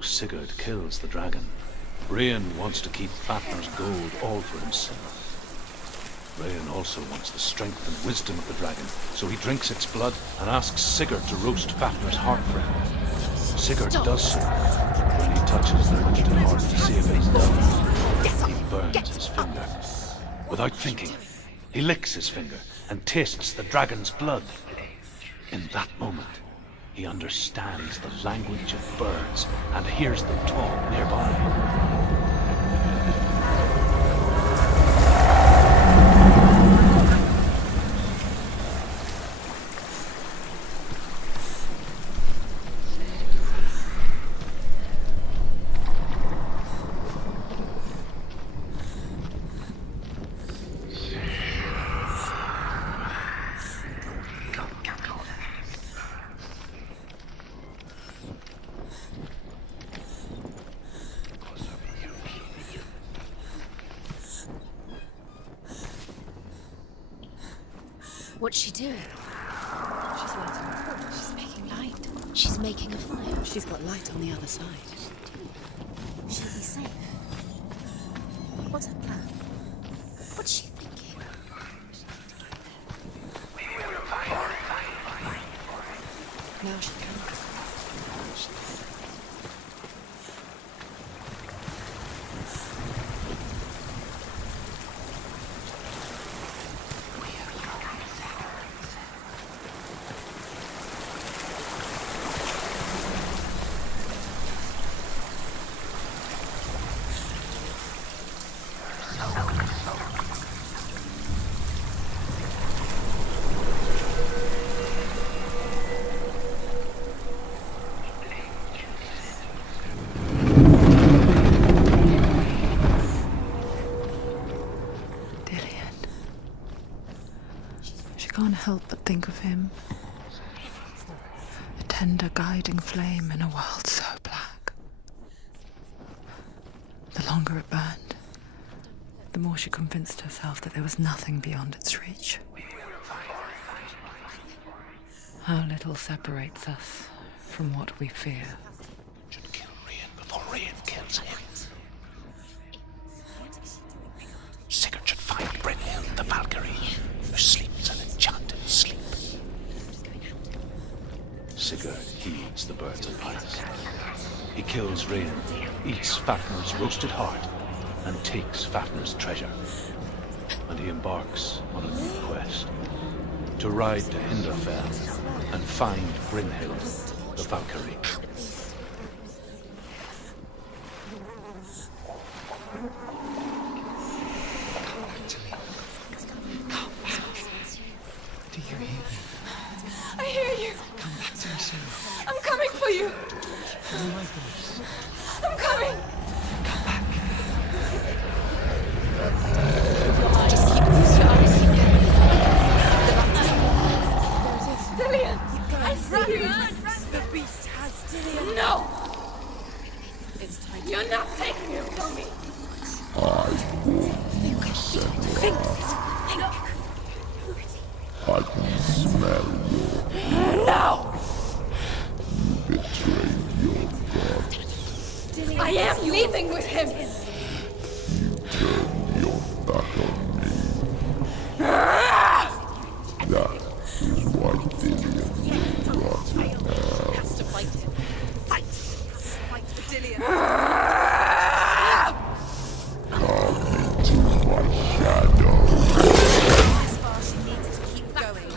So Sigurd kills the dragon. Rain wants to keep Fafnir's gold all for himself. Rain also wants the strength and wisdom of the dragon, so he drinks its blood and asks Sigurd to roast Fafnir's heart for him. Sigurd does so. When he touches the roasted heart to see if it is done, he burns his finger. Without thinking, he licks his finger and tastes the dragon's blood. In that moment, he understands the language of birds and hears them talk nearby. What's she doing? She's lighting a torch. She's making light. She's making a fire. She's got light on the other side. She'll be safe. What's her plan? What's she thinking? Now she comes. Can't help but think of him. A tender guiding flame in a world so black. The longer it burned, the more she convinced herself that there was nothing beyond its reach. How little separates us from what we fear. Should kill Rain before Rain kills him. Sigurd should find Brynhild the Valkyrie, who sleeps an enchanted sleep. Sigurd heeds the birds advice. He kills Rain, eats Fafnir's roasted heart, and takes Fafnir's treasure. And he embarks on a new quest, to ride to Hinderfell and find Brynhild the Valkyrie. Do you hear me? I hear you. Come back to me soon. I'm coming for you. Follow my voice. I'm coming. Come back. Just keep moving. Dillian, I see you. The beast has Dillian. No, It's time. you're not taking him from me. I can smell No, you betrayed your god. I am leaving with him. You turned your back on me. That is why Dillian will rot you now. Has to fight him. Fight! Fight for Dillian. Come into my shadow. As far as she needs to keep going.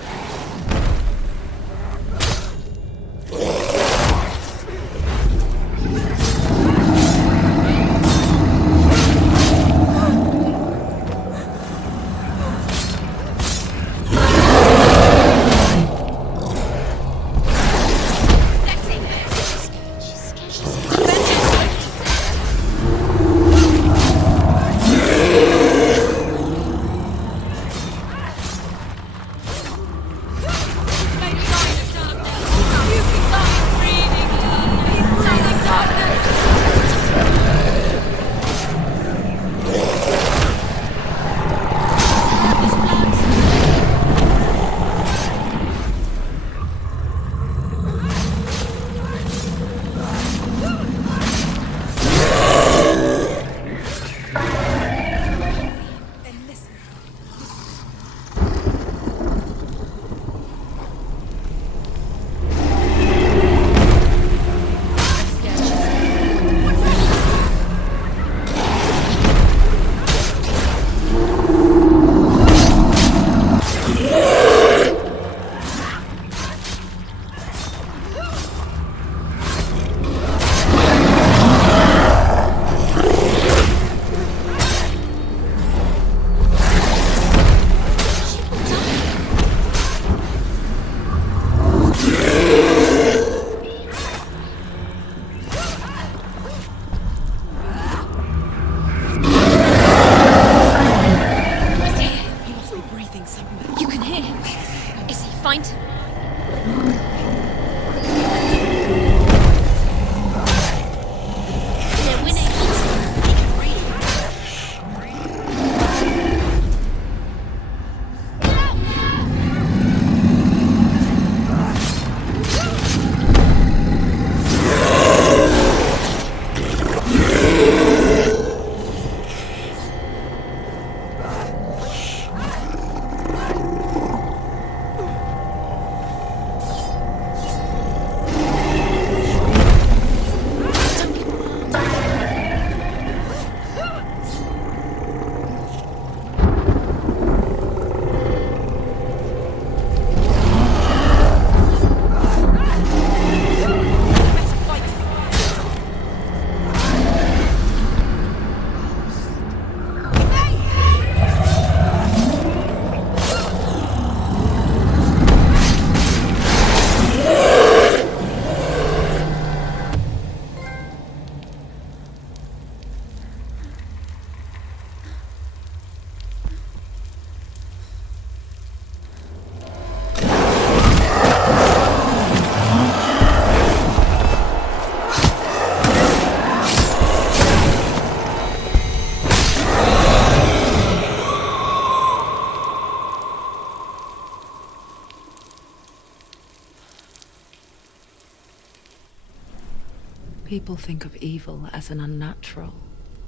People think of evil as an unnatural,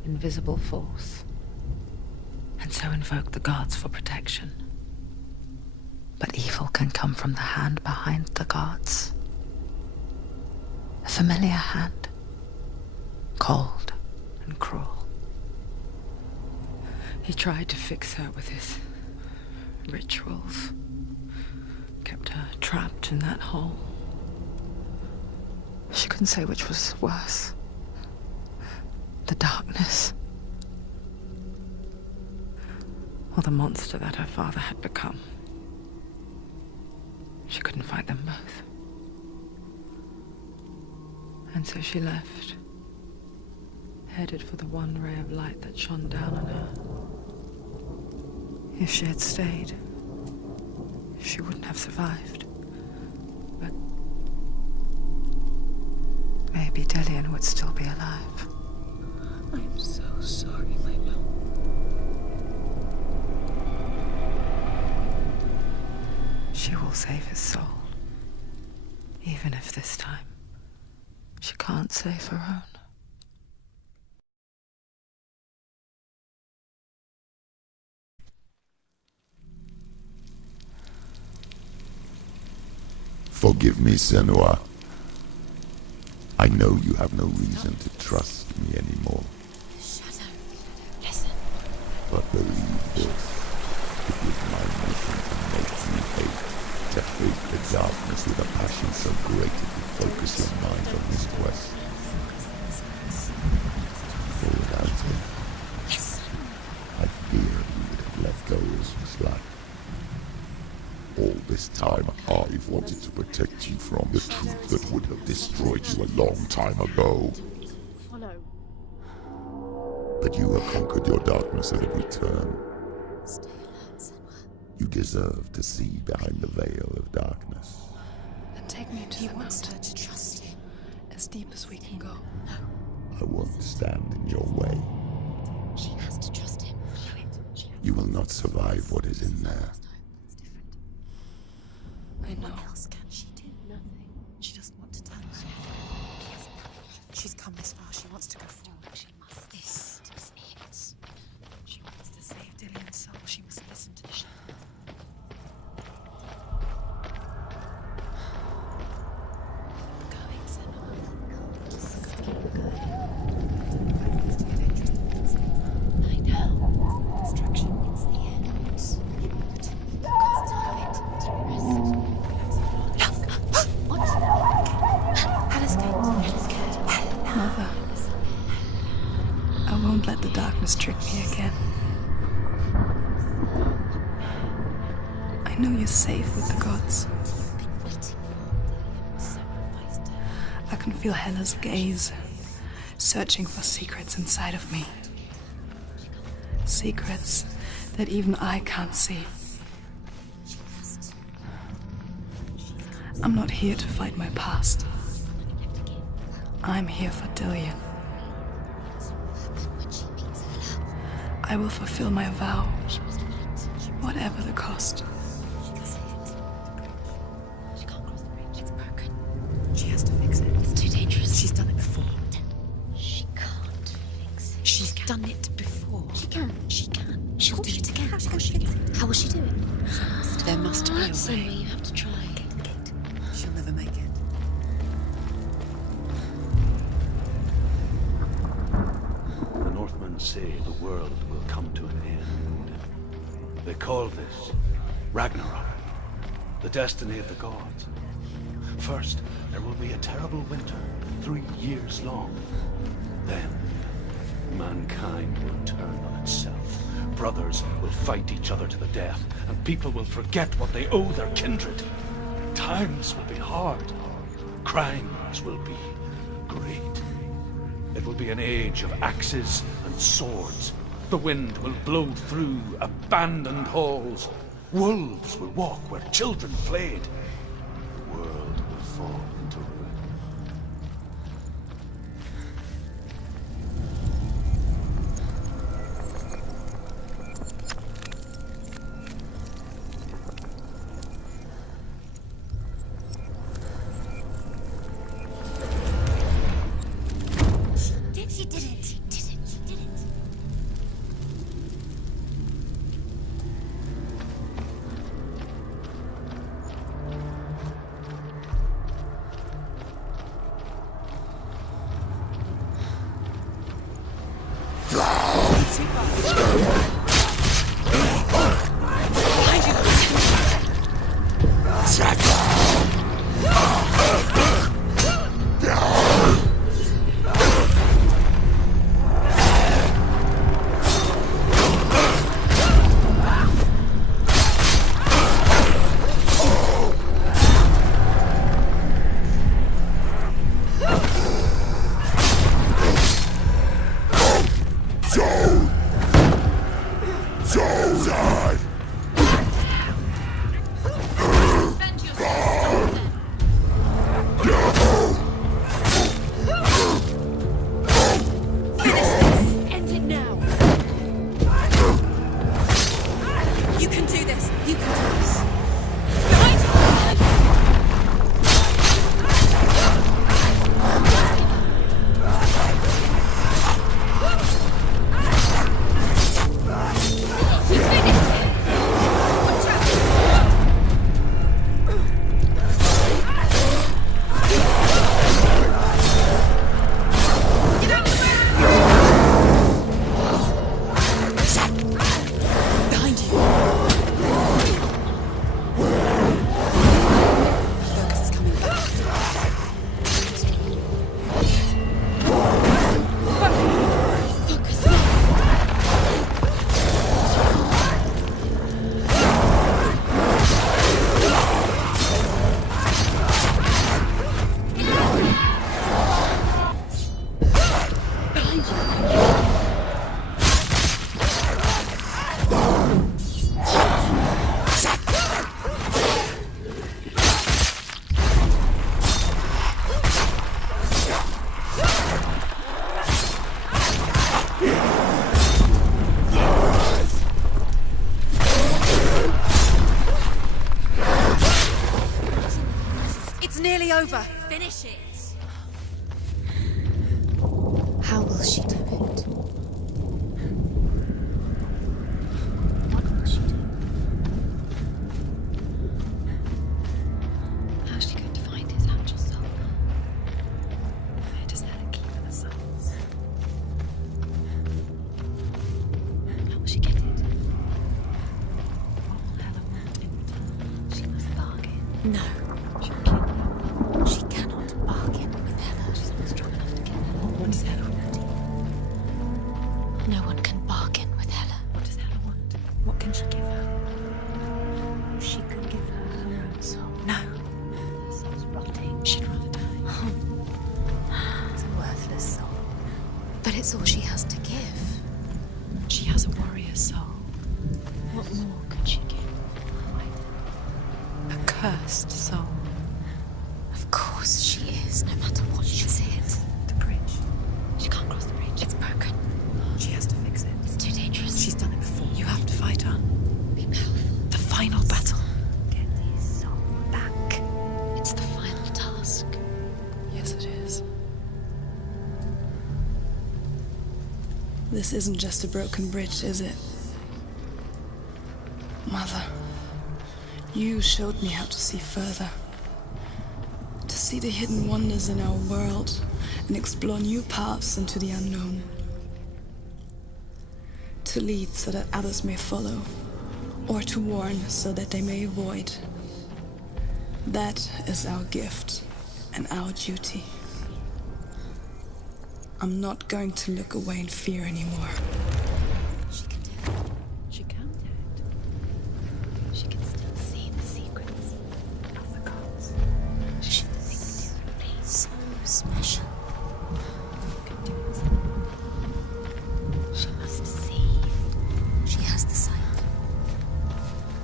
invisible force, and so invoke the gods for protection. But evil can come from the hand behind the gods. A familiar hand, cold and cruel. He tried to fix her with his rituals, kept her trapped in that hole. She couldn't say which was worse. The darkness, or the monster that her father had become. She couldn't fight them both. And so she left, headed for the one ray of light that shone down on her. If she had stayed, she wouldn't have survived. But maybe Dillian would still be alive. I'm so sorry, my love. She will save his soul. Even if this time she can't save her own. Forgive me, Senua. I know you have no reason to trust me anymore. Shadow, listen. But believe this, it was my mission to make you hate, to hate the darkness with a passion so great it would focus your mind on this quest. For without him, Yes. I fear you would have let go as you slack. All this time, I've wanted to protect you from the truth that would have destroyed you a long time ago. Follow. But you have conquered your darkness at every turn. Stay alert, Senua. You deserve to see behind the veil of darkness. Then take me to He the wants her mountain, to trust him. as deep as we can go. I won't stand in your way. She has to trust him. You will not survive what is in there. I know. What else can she do? Nothing. She doesn't want to tell us. She's come this far. She wants to go forward. She must. This is it. She wants to save Dillian's soul. She must listen to the shadow. Keep going, Senua. Just keep going. It's too dangerous. Lie down. Destruction means the end. The cost of it. To rest. What? Hannah's going. Hannah's going. Mother, I won't let the darkness trick me again. I know you're safe with the gods. You've been waiting for. Sacrificed her. I can feel Hela's gaze, searching for secrets inside of me. Secrets that even I can't see. She must. I'm not here to fight my past. I'm here for Dillian. When she meets her love, I will fulfill my vow, she must fight. whatever the cost. She can see it. She can't cross the bridge. It's broken. She has to fix it. It's too dangerous. She's done it before. She can't fix it. She's done it before. She can. She can. She'll do it again. How will she do it? There must be a way. Senua, you have to try. She'll never make it. The Northmen say the world will come to an end. They call this Ragnarok, the destiny of the gods. First, there will be a terrible winter, 3 years long. Then, mankind will turn on itself. Brothers will fight each other to the death, and people will forget what they owe their kindred. Times will be hard. Crimes will be great. It will be an age of axes and swords. The wind will blow through abandoned halls. Wolves will walk where children played. The world will fall into ruin. too far. Behind you. End it now. You can do this. You can do this. Behind you. He's finished. Watch out. Get out of the way. Behind you. Focus is coming back. Focus. Behind you. It's nearly over. Finish it. How will she do it? What will she do? How's she going to find his actual soul? Where does Helen keep her souls? How will she get it? What will Helen want in return? She must bargain. No. She'll kill her. She cannot bargain with Hela. She's not strong enough to kill her. What does Hela want? No one can bargain with Hela. What does Hela want? What can she give her? She could give her her own soul. No. Her soul's rotting. She'd rather die. It's a worthless soul. But it's all she has to give. She has a warrior soul. What more could she give? A cursed soul. Of course she is, no matter what she says. The bridge. She can't cross the bridge. It's broken. She has to fix it. It's too dangerous. She's done it before. You have to fight on. Be powerful. The final battle. Get his soul back. It's the final task. Yes, it is. This isn't just a broken bridge, is it? Mother, you showed me how to see further. To see the hidden wonders in our world and explore new paths into the unknown. To lead so that others may follow, or to warn so that they may avoid. That is our gift and our duty. I'm not going to look away in fear anymore. She can do it. She can do it. She can still see the secrets of the gods. She's differently so special. Can do it. She must see. She has the sight.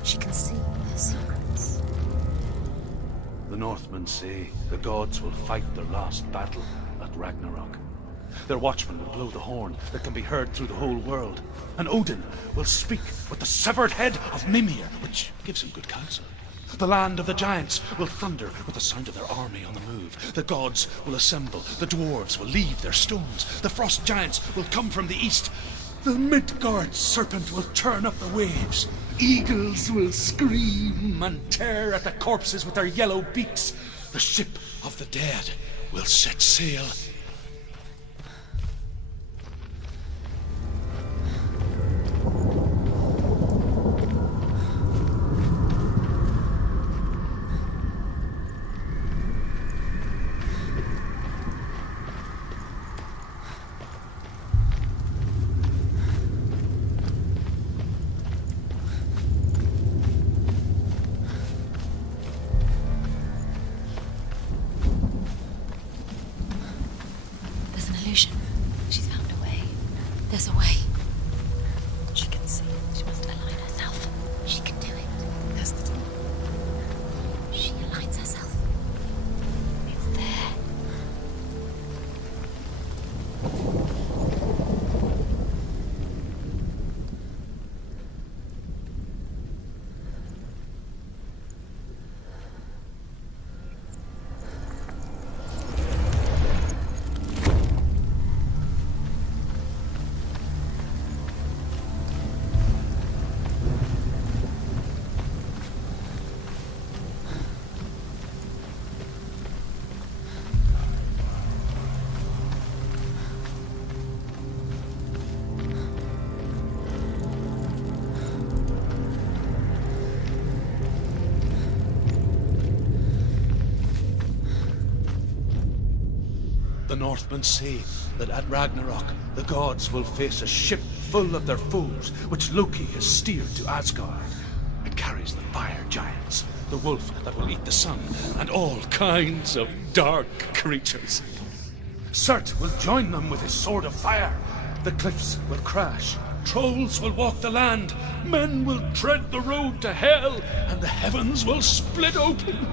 She can see their secrets. The Northmen say the gods will fight their last battle at Ragnarok. Their watchmen will blow the horn that can be heard through the whole world. And Odin will speak with the severed head of Mimir, which gives him good counsel. The land of the giants will thunder with the sound of their army on the move. The gods will assemble. The dwarves will leave their stones. The frost giants will come from the east. The Midgard serpent will turn up the waves. Eagles will scream and tear at the corpses with their yellow beaks. The ship of the dead will set sail. There's a way. She can see. She must align herself. She can do it. There's the door. She aligns herself. It's there. The Northmen say that at Ragnarok, the gods will face a ship full of their foes, which Loki has steered to Asgard. It carries the fire giants, the wolf that will eat the sun, and all kinds of dark creatures. Surt will join them with his sword of fire. The cliffs will crash, trolls will walk the land, men will tread the road to hell, and the heavens will split open.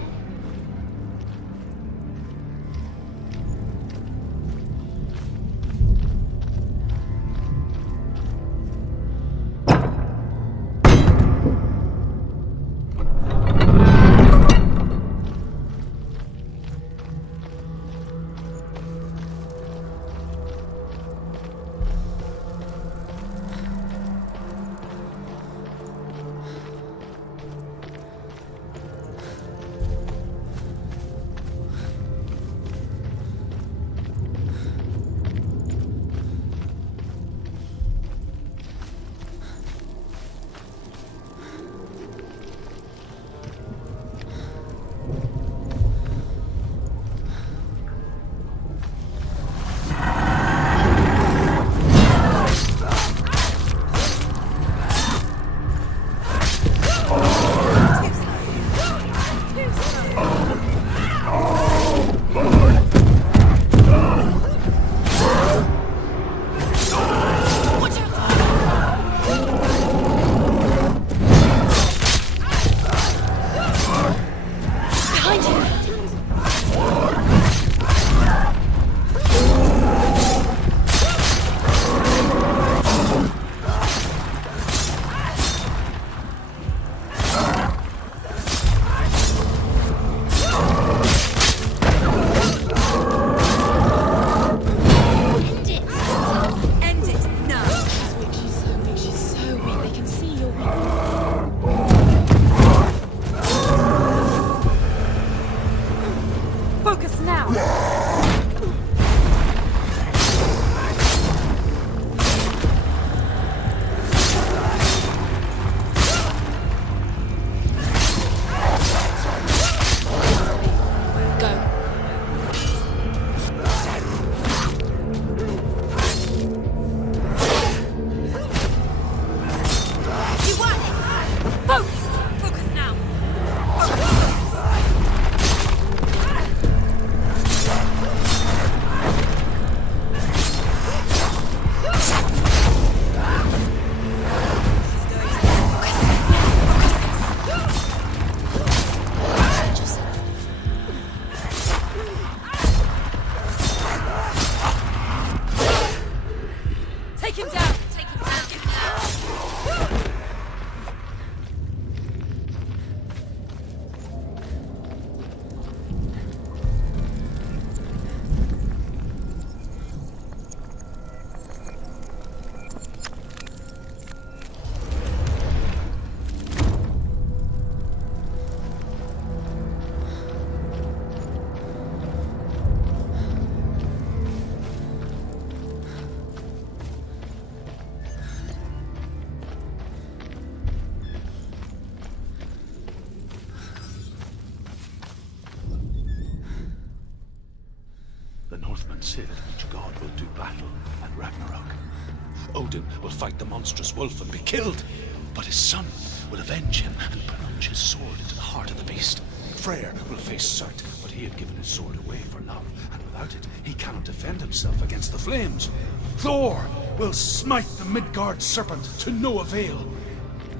Northmen say that each god will do battle at Ragnarok. Odin will fight the monstrous wolf and be killed, but his son will avenge him and plunge his sword into the heart of the beast. Freyr will face Surt, but he had given his sword away for love, and without it, he cannot defend himself against the flames. Thor will smite the Midgard serpent to no avail.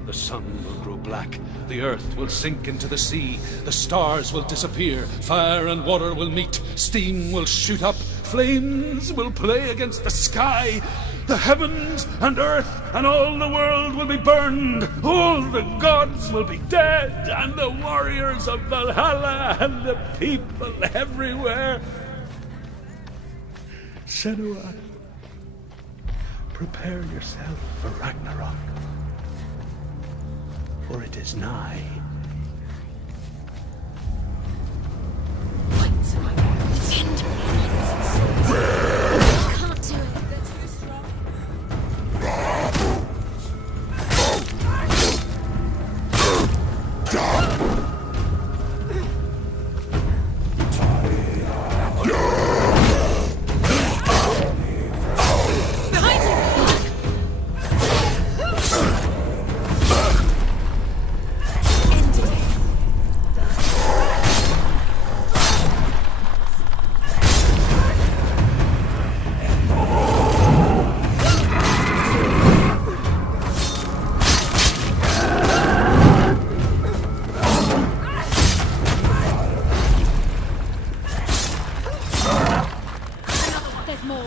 The sun will grow black, the earth will sink into the sea, the stars will disappear, fire and water will meet, steam will shoot up, flames will play against the sky, the heavens and earth and all the world will be burned, all the gods will be dead, and the warriors of Valhalla and the people everywhere. Senua, prepare yourself for Ragnarok, for it is nigh. Can't do it. They're too strong.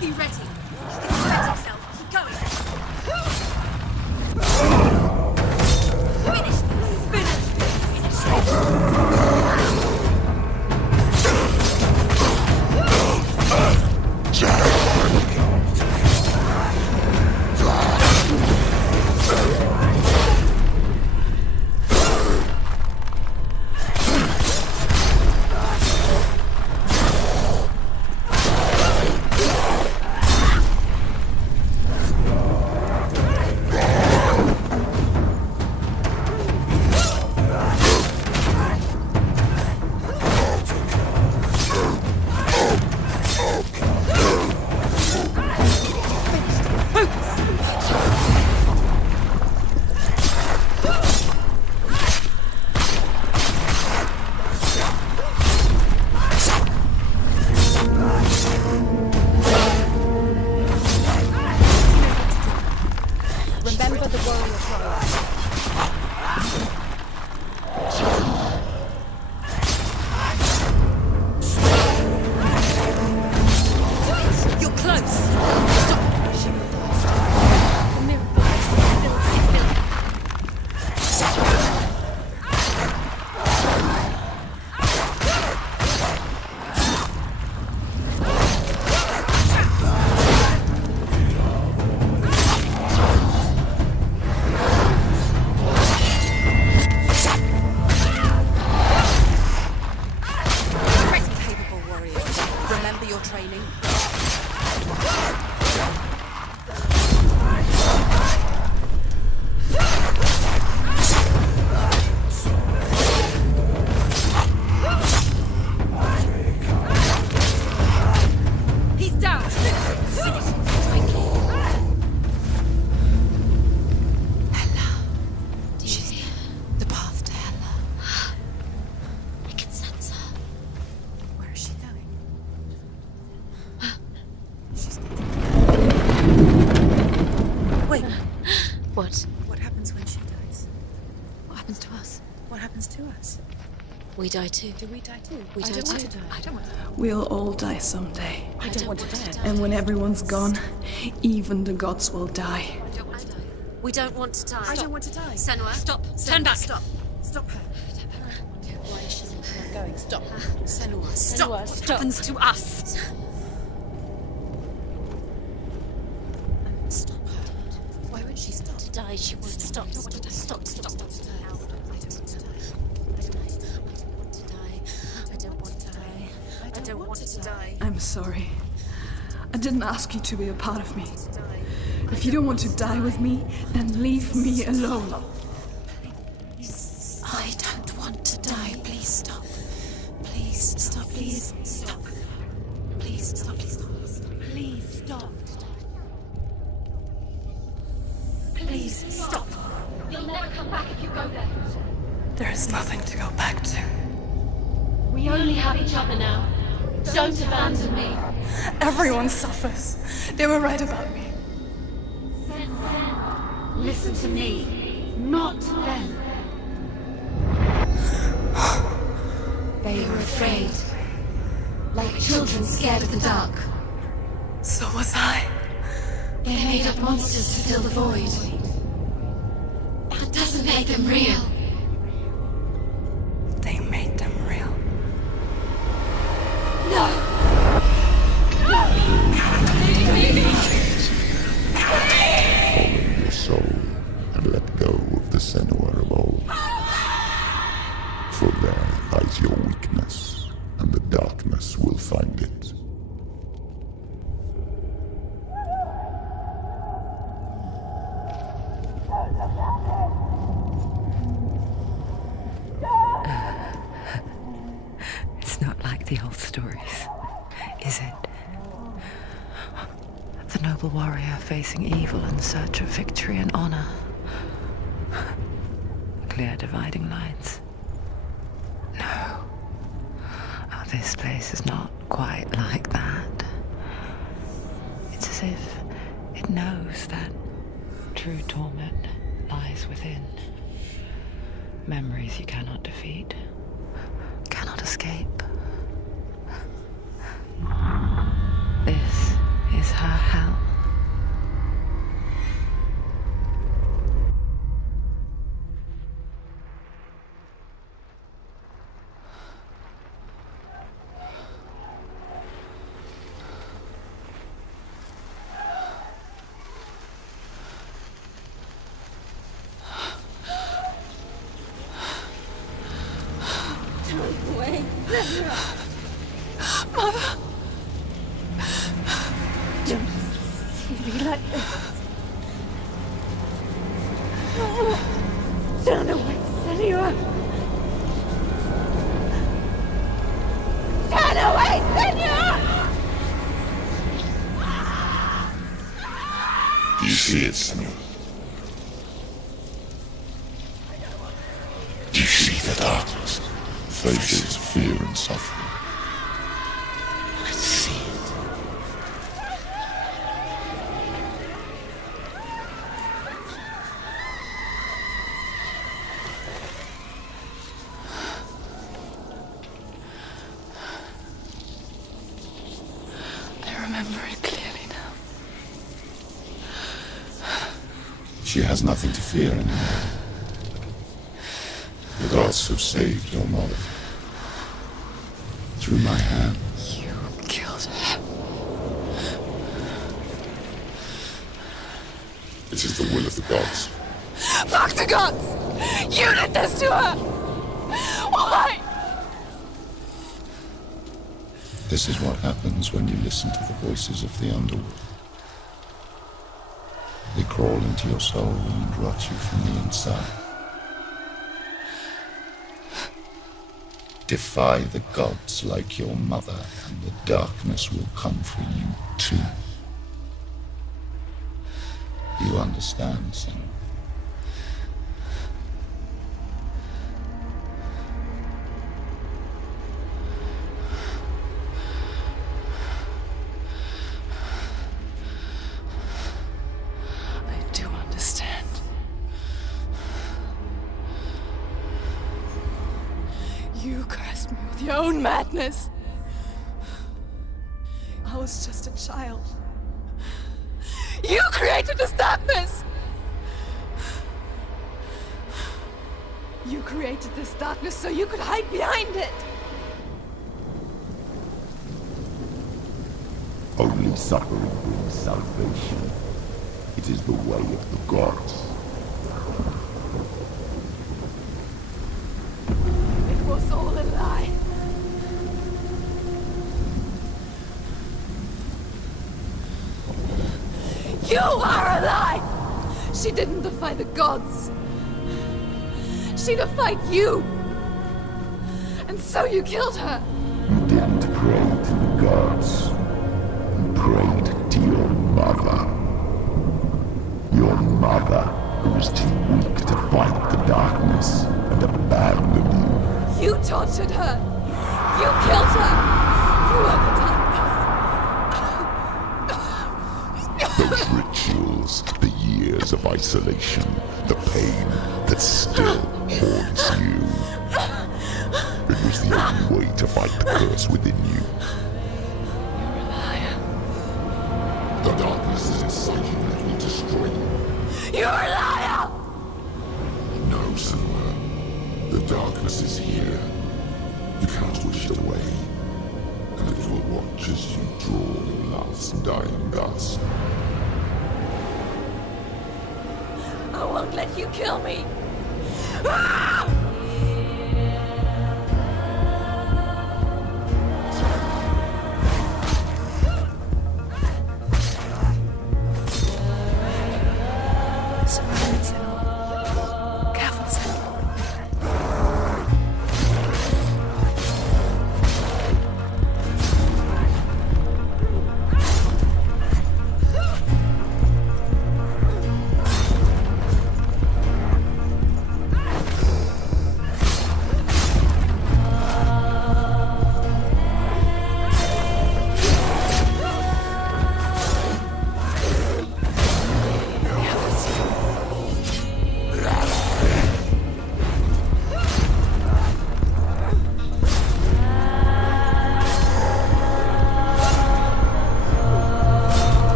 Be ready. Protect yourself. Keep going. Finish. Remember the warrior tribe. You're close. Stop. The mirror bias is built. Capable warrior. Remember your training. He's down. Hela. Do you hear? The path to Hela. I can sense her. Where is she going? She's... Wait. What? What happens when she dies? What happens to us? What happens to us? We die too. Do we die too? We die too. I don't want to die. We'll all die someday. I don't want to die. And when everyone's gone, even the gods will die. I don't want to die. We don't want to die. I don't want to die. Senua, stop. Turn back. Stop. Stop her. Why is she not going? Stop. Senua, stop. What happens to us? Stop her. Why won't she stop? To die, she won't stop. Stop. I don't want to die. I don't want to die. I'm sorry. I didn't ask you to be a part of me. If you don't want to die with me, then leave me alone. I don't want to die. Please stop. Please stop. Please stop. Please stop. Please stop. Please stop. Please stop. You'll never come back if you go there. There is nothing to go back to. We only have each other now. Don't abandon me. Everyone suffers. They were right about me. listen to me, not them. They were afraid. Like children scared of the dark. So was I. They made up monsters to fill the void. That doesn't make them real. They made them real. No! Follow your soul and let go of the Senua of old. For there lies your weakness, and the darkness will find it. It's not like the old stories, is it? The noble warrior facing evil in search of victory and honor. Clear dividing lines. No. Oh, this place is not quite like that. It's as if it knows that true torment lies within. Memories you cannot defeat, cannot escape. This is her hell. Wait, Mother! don't see me like this. Turn away, Senua! Turn away, Senua! Do you see it, Senua? Do you see the darkness? Faces of fear and suffering. I can see it. I remember it clearly now. She has nothing to fear anymore. The gods have saved your mother. Through my hand. You killed her. It is the will of the gods. Fuck the gods! You did this to her! Why? This is what happens when you listen to the voices of the underworld. They crawl into your soul and rot you from the inside. Defy the gods like your mother, and the darkness will come for you too. You understand, Senua? I do understand. You cursed me with your own madness. I was just a child. You created this darkness! You created this darkness so you could hide behind it! Only suffering brings salvation. It is the way of the gods. It was all a lie. You are a lie! She didn't defy the gods. She defied you! And so you killed her! You didn't pray to the gods. You prayed to your mother. Your mother, who was too weak to fight the darkness and abandon you. You tortured her! You killed her! You are the darkness! Those rich rituals, the years of isolation, the pain that still haunts you. It was the only way to fight the curse within you. You're a liar. The darkness is inside you and it will destroy you. You're a liar! No, Senua. The darkness is here. You can't wish it away. And it will watch as you draw your last dying gasp. I won't let you kill me. Careful, Senua.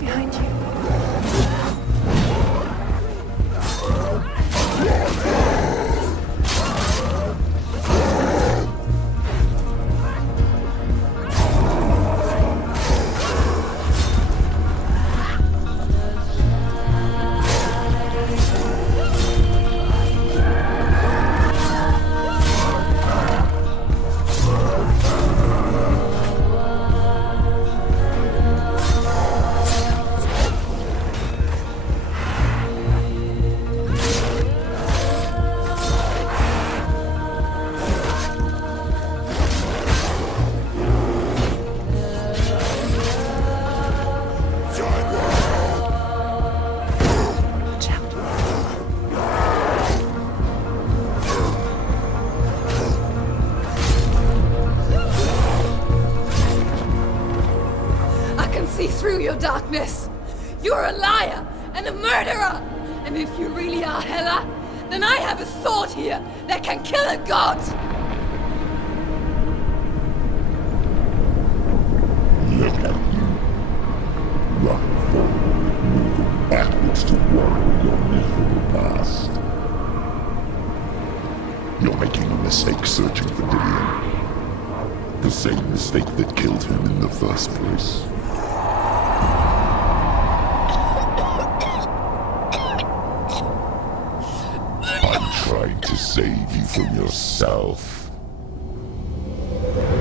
Behind you. Watch out. I can see through your darkness. You're a liar and a murderer. And if you really are Hela, then I have a sword here that can kill a god. Look at you. Run forward, backwards to warn your miserable past. You're making a mistake searching for Dillion. The same mistake that killed him in the first place. I'm trying to save you from yourself.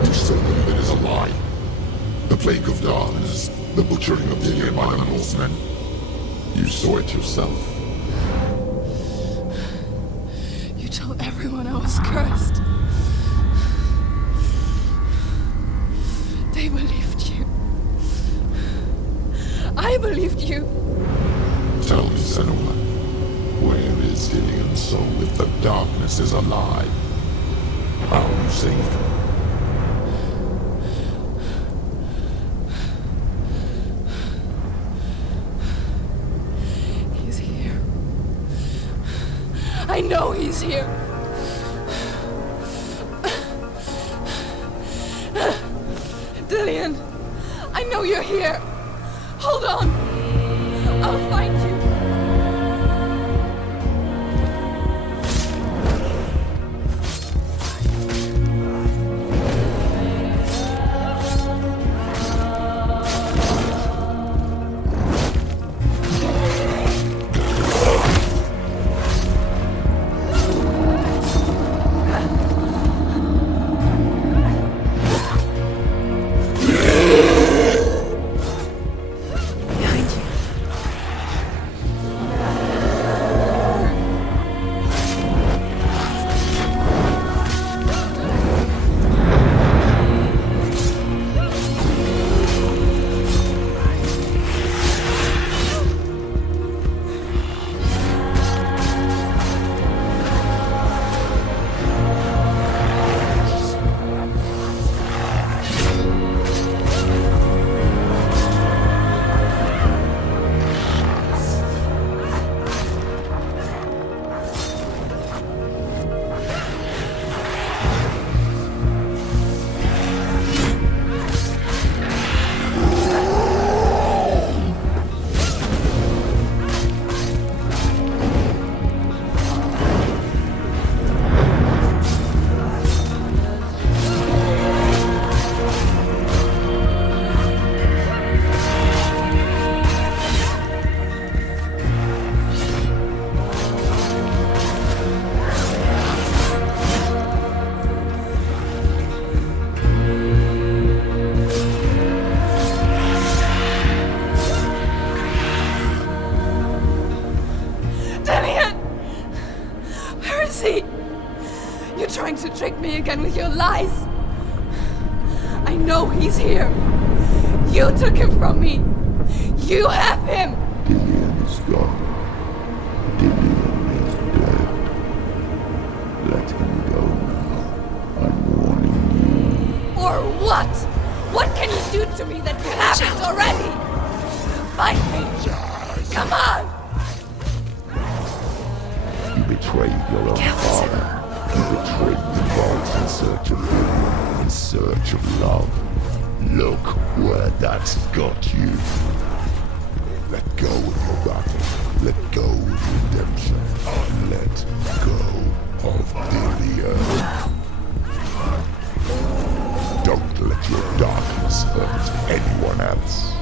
You still believe it is a lie. The plague of darkness, the butchering of Dillion by the Northmen. You saw it yourself. You told everyone I was cursed. They believed you. I believed you. Tell me, Senua, where is Dillion's soul if the darkness is alive? How you saved him? He's here. I know he's here. Dillion, I know you're here. Hold on. I'll find you. Behind me again with your lies. I know he's here. You took him from me. You have him. Dillion is gone. Dillion is dead. Let him go now. I'm warning you. Or what? What can you do to me that happened already? Fight me! Come on! You betrayed your own father. You betrayed the gods in search of Dillion, in search of love. Look where that's got you. Let go of your battle. Let go of redemption. Let go of Dillion. Don't let your darkness hurt anyone else.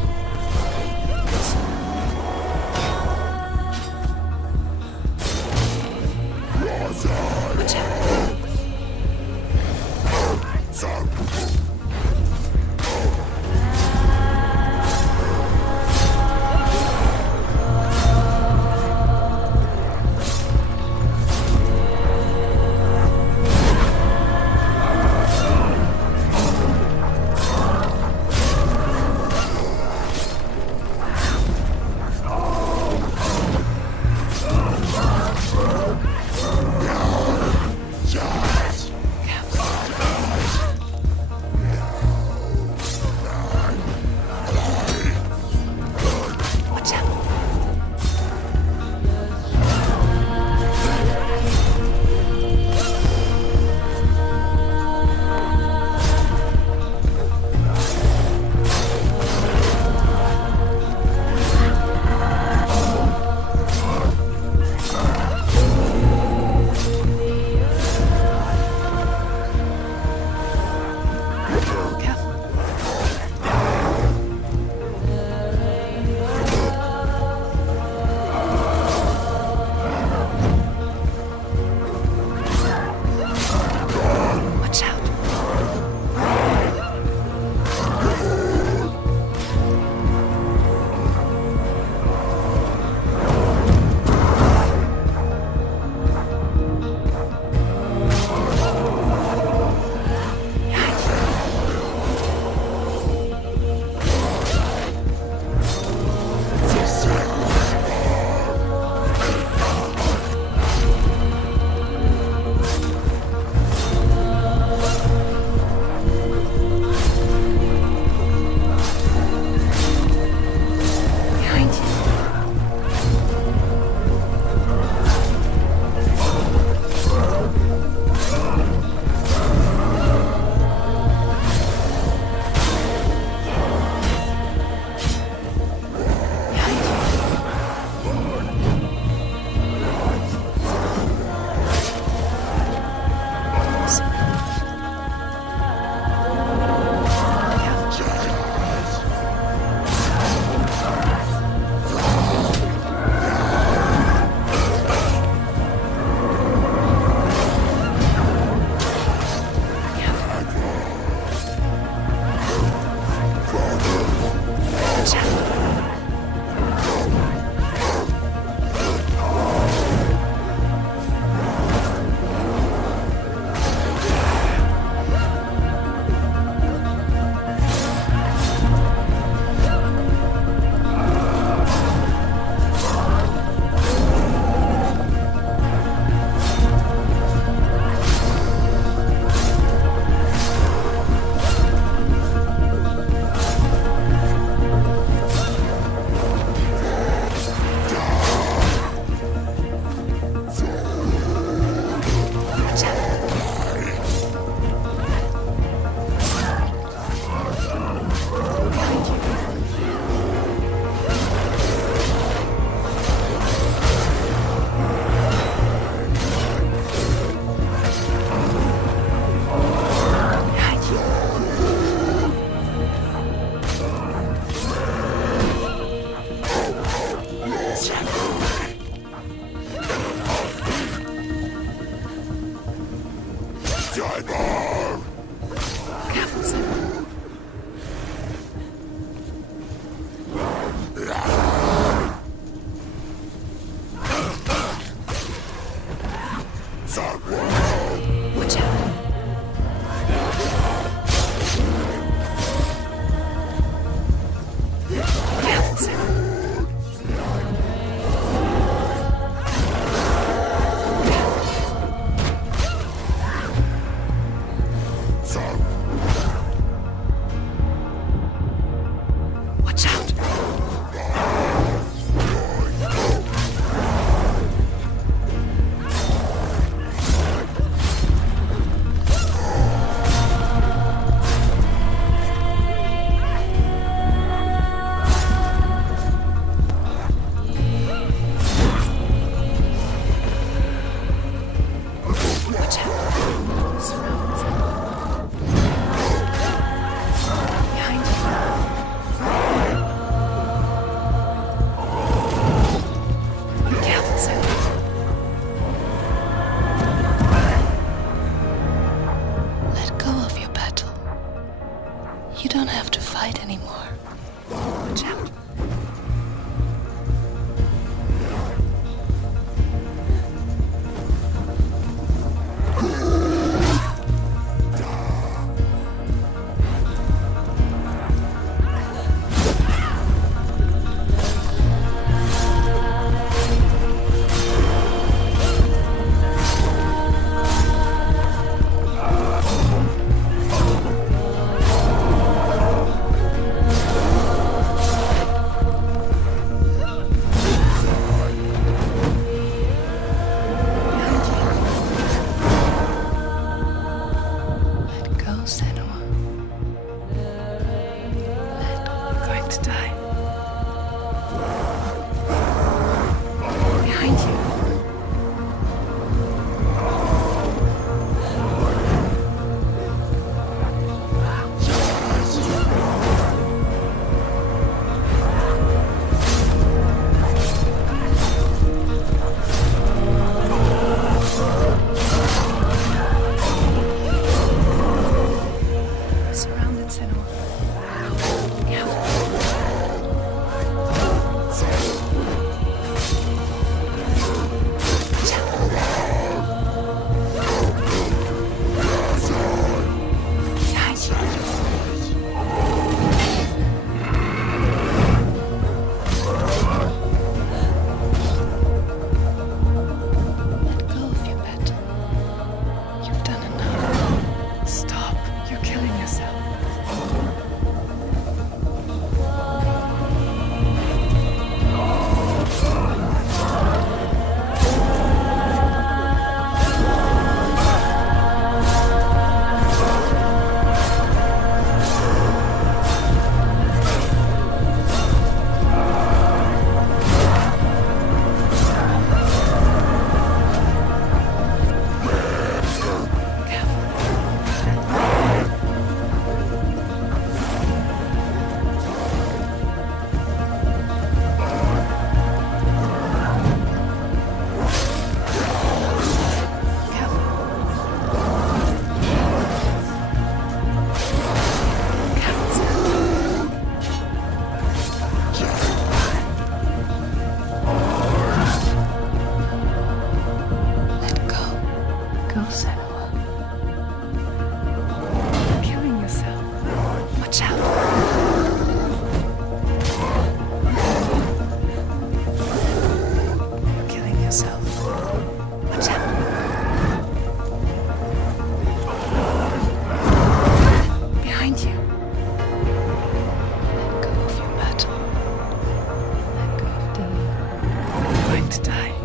die.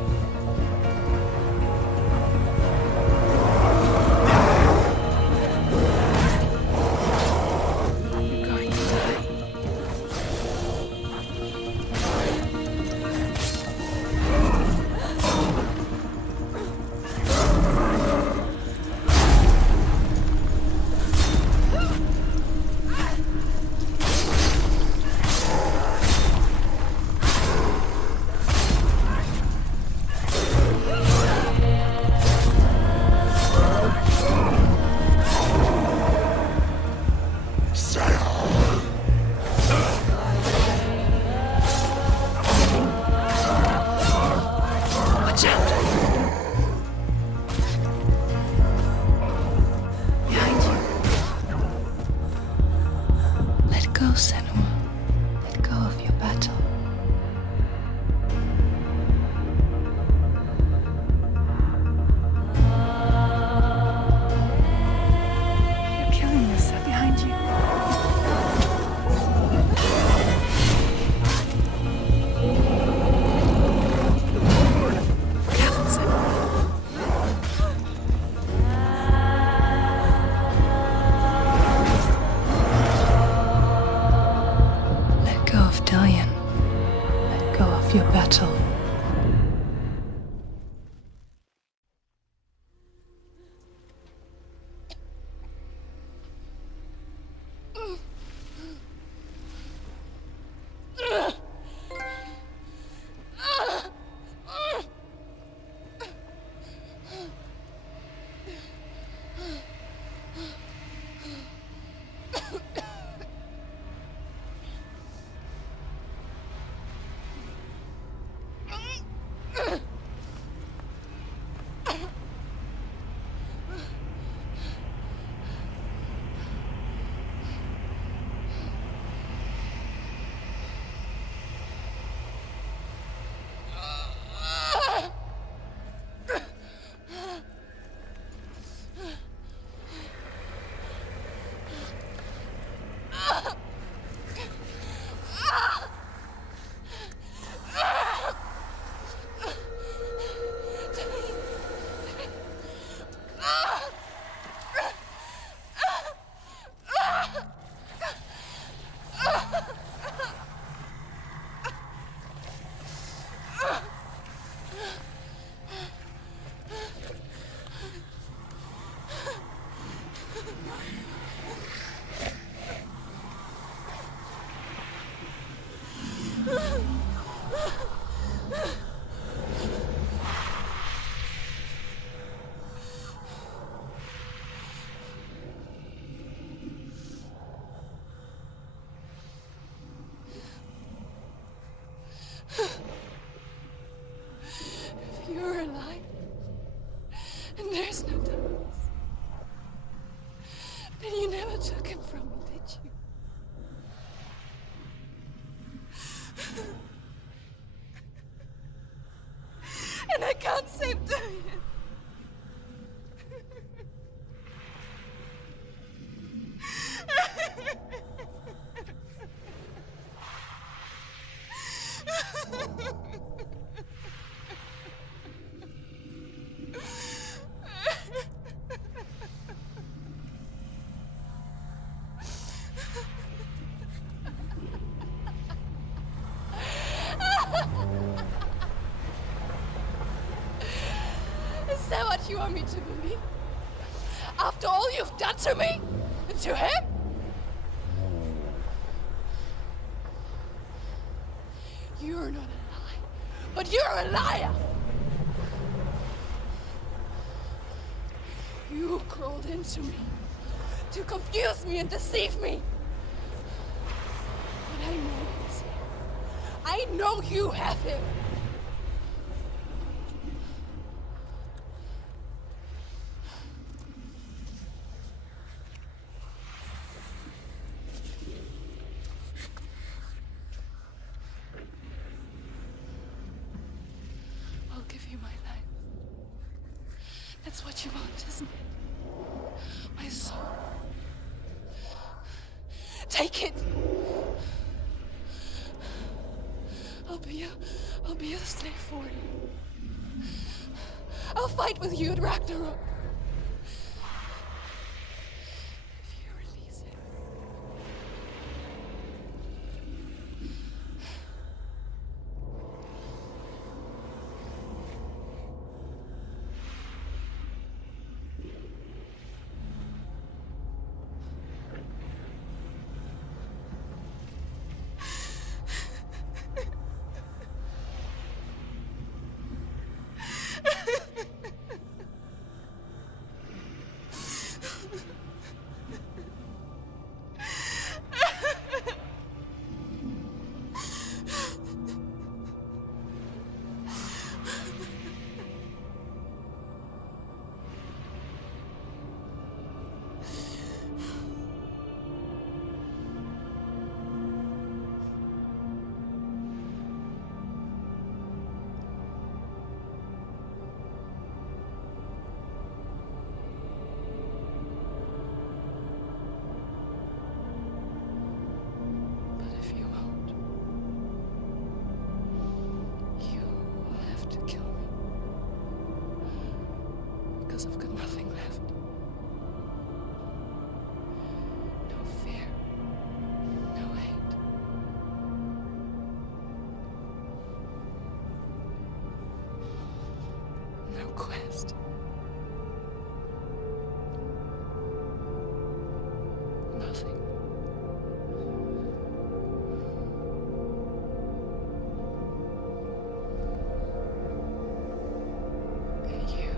You're going to die. Watch out! Behind you. Let go, Senua. Let go of your battle. You're killing yourself behind you. Careful, Senua. Let go of Dillion. Let go of your battle. If you're alive, and there's no darkness, then you never took him from me, did you? And I can't save Dillion. Is that what you want me to believe? After all you've done to me? And to him? You're not a liar, but you're a liar! You crawled into me to confuse me and deceive me. But I know he's here. I know you have him. I'll give you my life. That's what you want, isn't it? My soul. Take it. I'll be your slave for you. I'll fight with you at Ragnarok. If you release him. But if you won't, you will have to kill me. Because I've got nothing left. No fear. No hate. No quest. Nothing. And you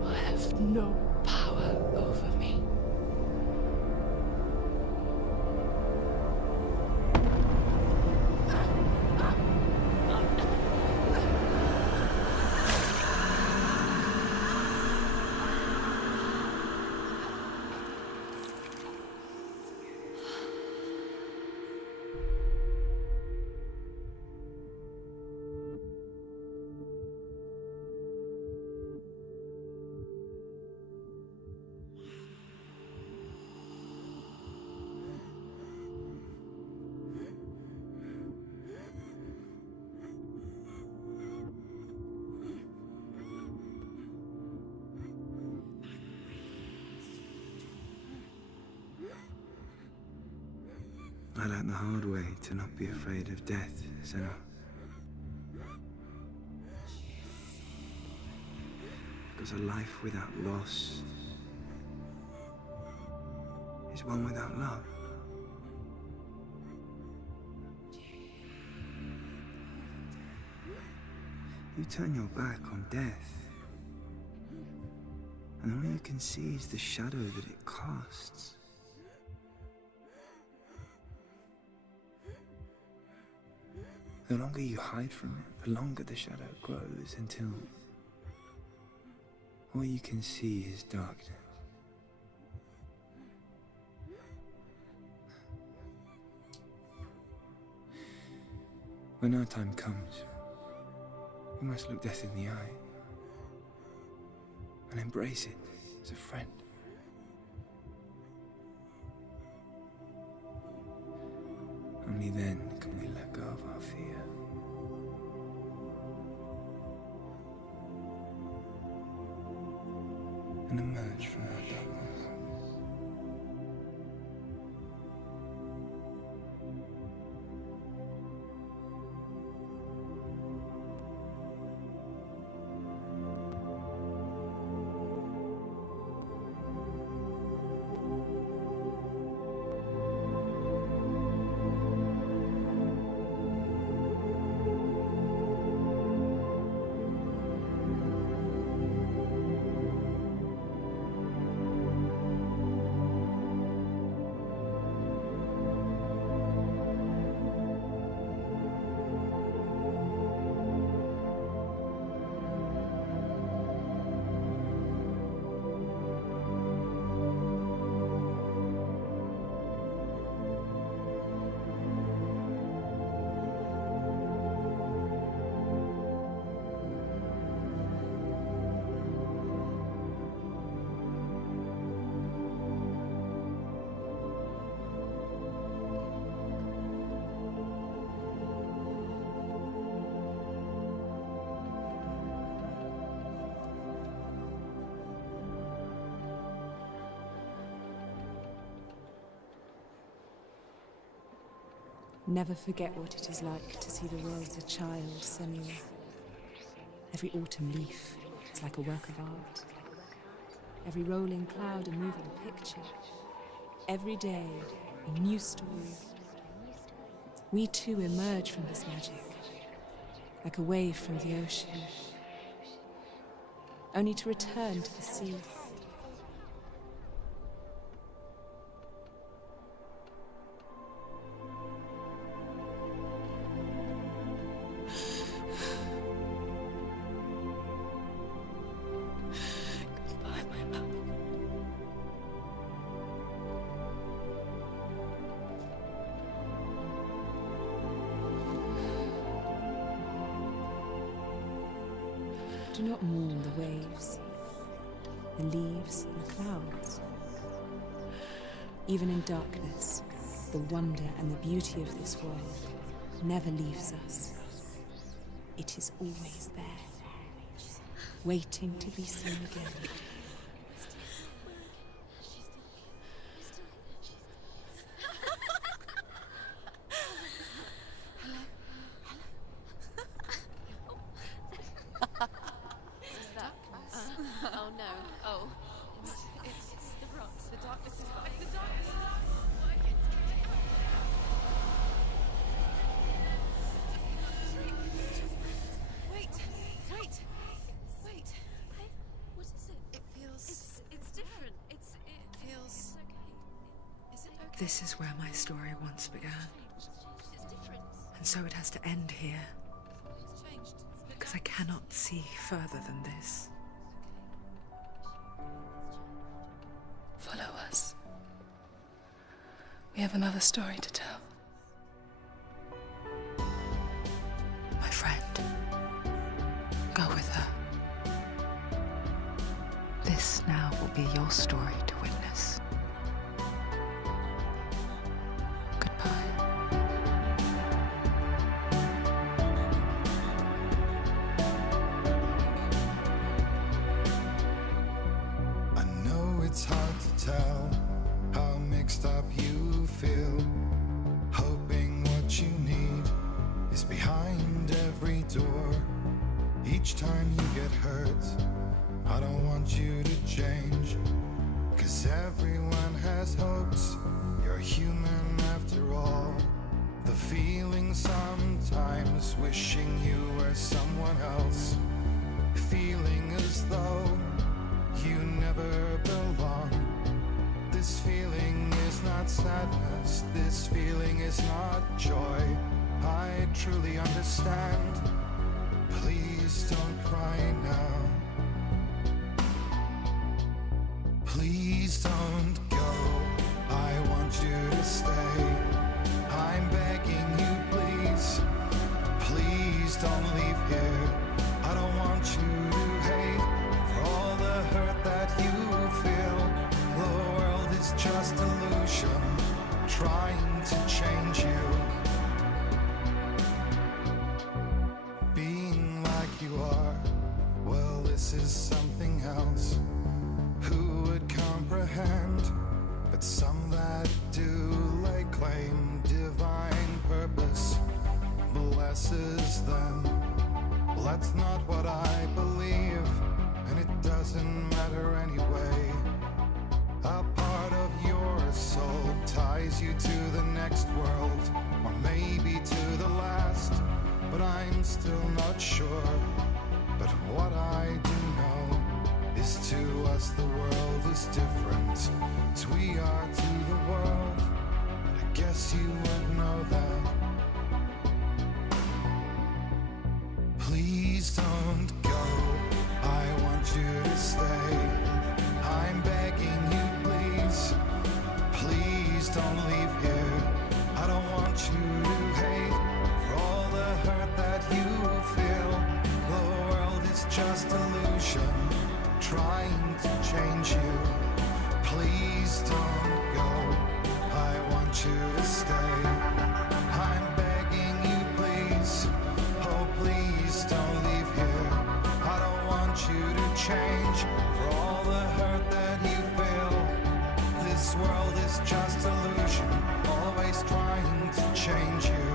will have no power over me. I learned the hard way to not be afraid of death, Senua. Because a life without loss is one without love. You turn your back on death, and all you can see is the shadow that it casts. The longer you hide from it, the longer the shadow grows until all you can see is darkness. When our time comes, we must look death in the eye and embrace it as a friend. Only then can we let go of our fear. And emerge from our darkness. Never forget what it is like to see the world as a child, Senua. Every autumn leaf is like a work of art. Every rolling cloud a moving picture. Every day, a new story. We too emerge from this magic, like a wave from the ocean, only to return to the sea. Goodbye, my love. Do not mourn the waves, the leaves, and the clouds. Even in darkness, the wonder and the beauty of this world never leaves us. It is always there, waiting to be seen again. Oh no. Oh. It's the rot. The darkness is the darkness is Wait. What is it? It feels... It's different. It feels... okay. Is it okay? This is where my story once began. It's different. And so it has to end here, It's changed. because I cannot see further than this. Follow us. We have another story to tell. My friend, go with her. This now will be your story to witness. Goodbye. I know it's hard to tell how mixed up you feel. Hoping what you need is behind every door. Each time you get hurt, I don't want you to change. 'Cause everyone has hopes, you're human after all. The feeling sometimes wishing you were someone else. Feeling as though you never belong. This feeling is not sadness, this feeling is not joy. I truly understand. Please don't cry now. Please don't go, I want you to stay. I'm begging you, please. Please don't leave here. I don't want you to hate for all the hurt that you feel. The world is just illusion, trying to change you. Being like you are, well, this is something else. Who would comprehend? But some that do lay claim divine purpose blesses them. Well, that's not what I believe, and it doesn't matter anyway. A part of your soul ties you to the next world, or maybe to the last, but I'm still not sure. But what I do know is to us the world is different, as we are to the world. I guess you would know that. Please don't go, I want you to stay. I'm begging you, please. Please don't leave here. I don't want you to hate for all the hurt that you feel. The world is just illusion, trying to change you. Please don't go, I want you to stay. I'm begging you, please. Oh, please don't leave here. I don't want you to change for all the hurt that you feel. This world is just illusion, always trying to change you.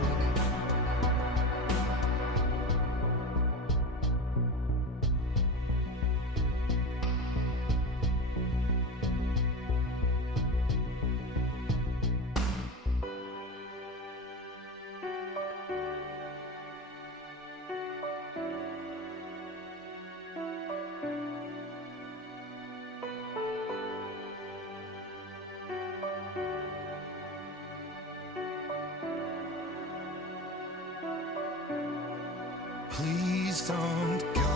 Please don't go.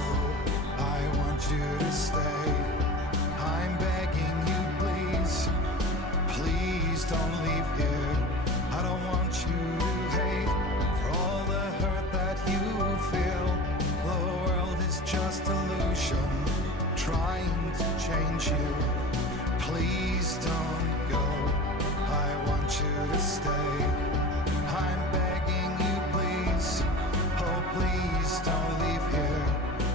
I want you to stay. I'm begging you, please. Please don't leave here. I don't want you to hate for all the hurt that you feel. The world is just illusion, trying to change you. Please don't go. I want you to stay. I'm begging you, please. Oh, please don't leave here.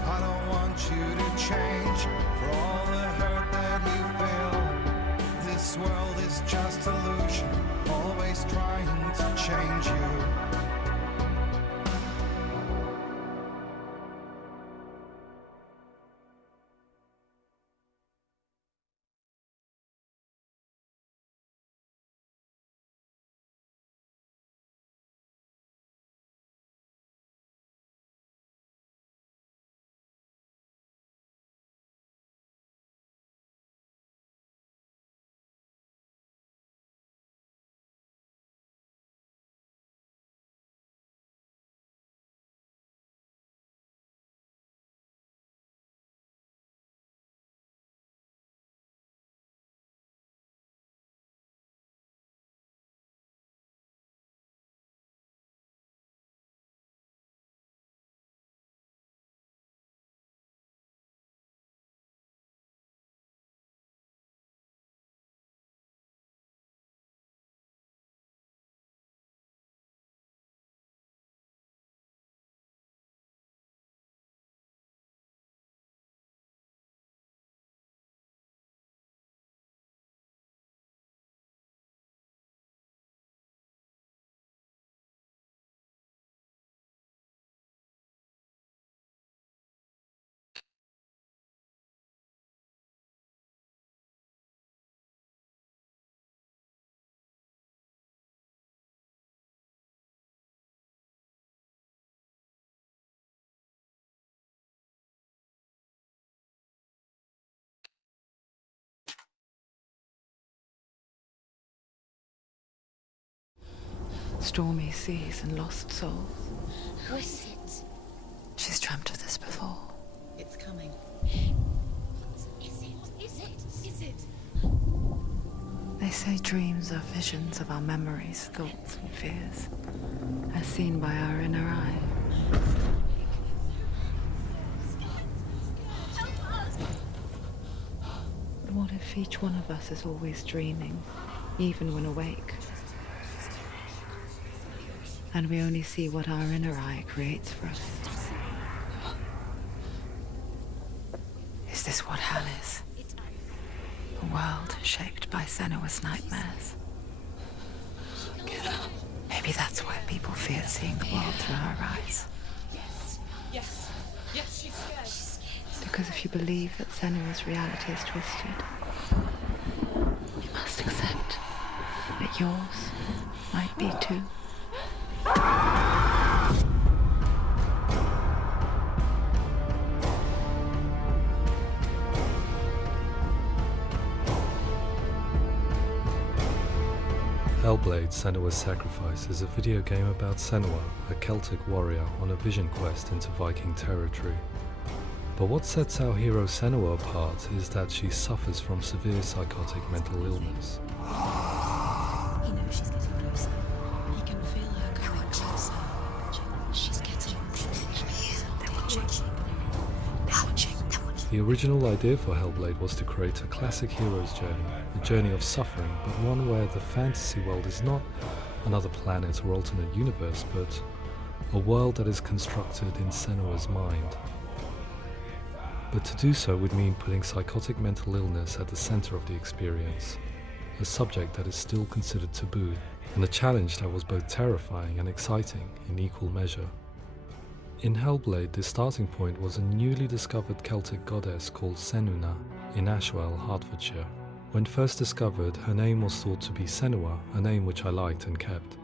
I don't want you to change for all the hurt that you feel. This world is just illusion, always trying to change you. Stormy seas and lost souls. Who is it? She's dreamt of this before. It's coming. Is it? Is it? Is it? They say dreams are visions of our memories, thoughts and fears, as seen by our inner eye. But what if each one of us is always dreaming, even when awake? And we only see what our inner eye creates for us. Is this what hell is? A world shaped by Senua's nightmares. Maybe that's why people fear seeing the world through her eyes. Yes, she's scared. She's scared. Because if you believe that Senua's reality is twisted, you must accept that yours might be too. Hellblade: Senua's Sacrifice is a video game about Senua, a Celtic warrior on a vision quest into Viking territory. But what sets our hero Senua apart is that she suffers from severe psychotic mental illness. He knows she's getting closer. He can feel her coming closer. She's getting closer. They're watching. They're watching. They're watching. The original idea for Hellblade was to create a classic hero's journey, a journey of suffering, but one where the fantasy world is not another planet or alternate universe, but a world that is constructed in Senua's mind. But to do so would mean putting psychotic mental illness at the center of the experience, a subject that is still considered taboo, and a challenge that was both terrifying and exciting in equal measure. In Hellblade, the starting point was a newly discovered Celtic goddess called Senua in Ashwell, Hertfordshire. When first discovered, her name was thought to be Senua, a name which I liked and kept.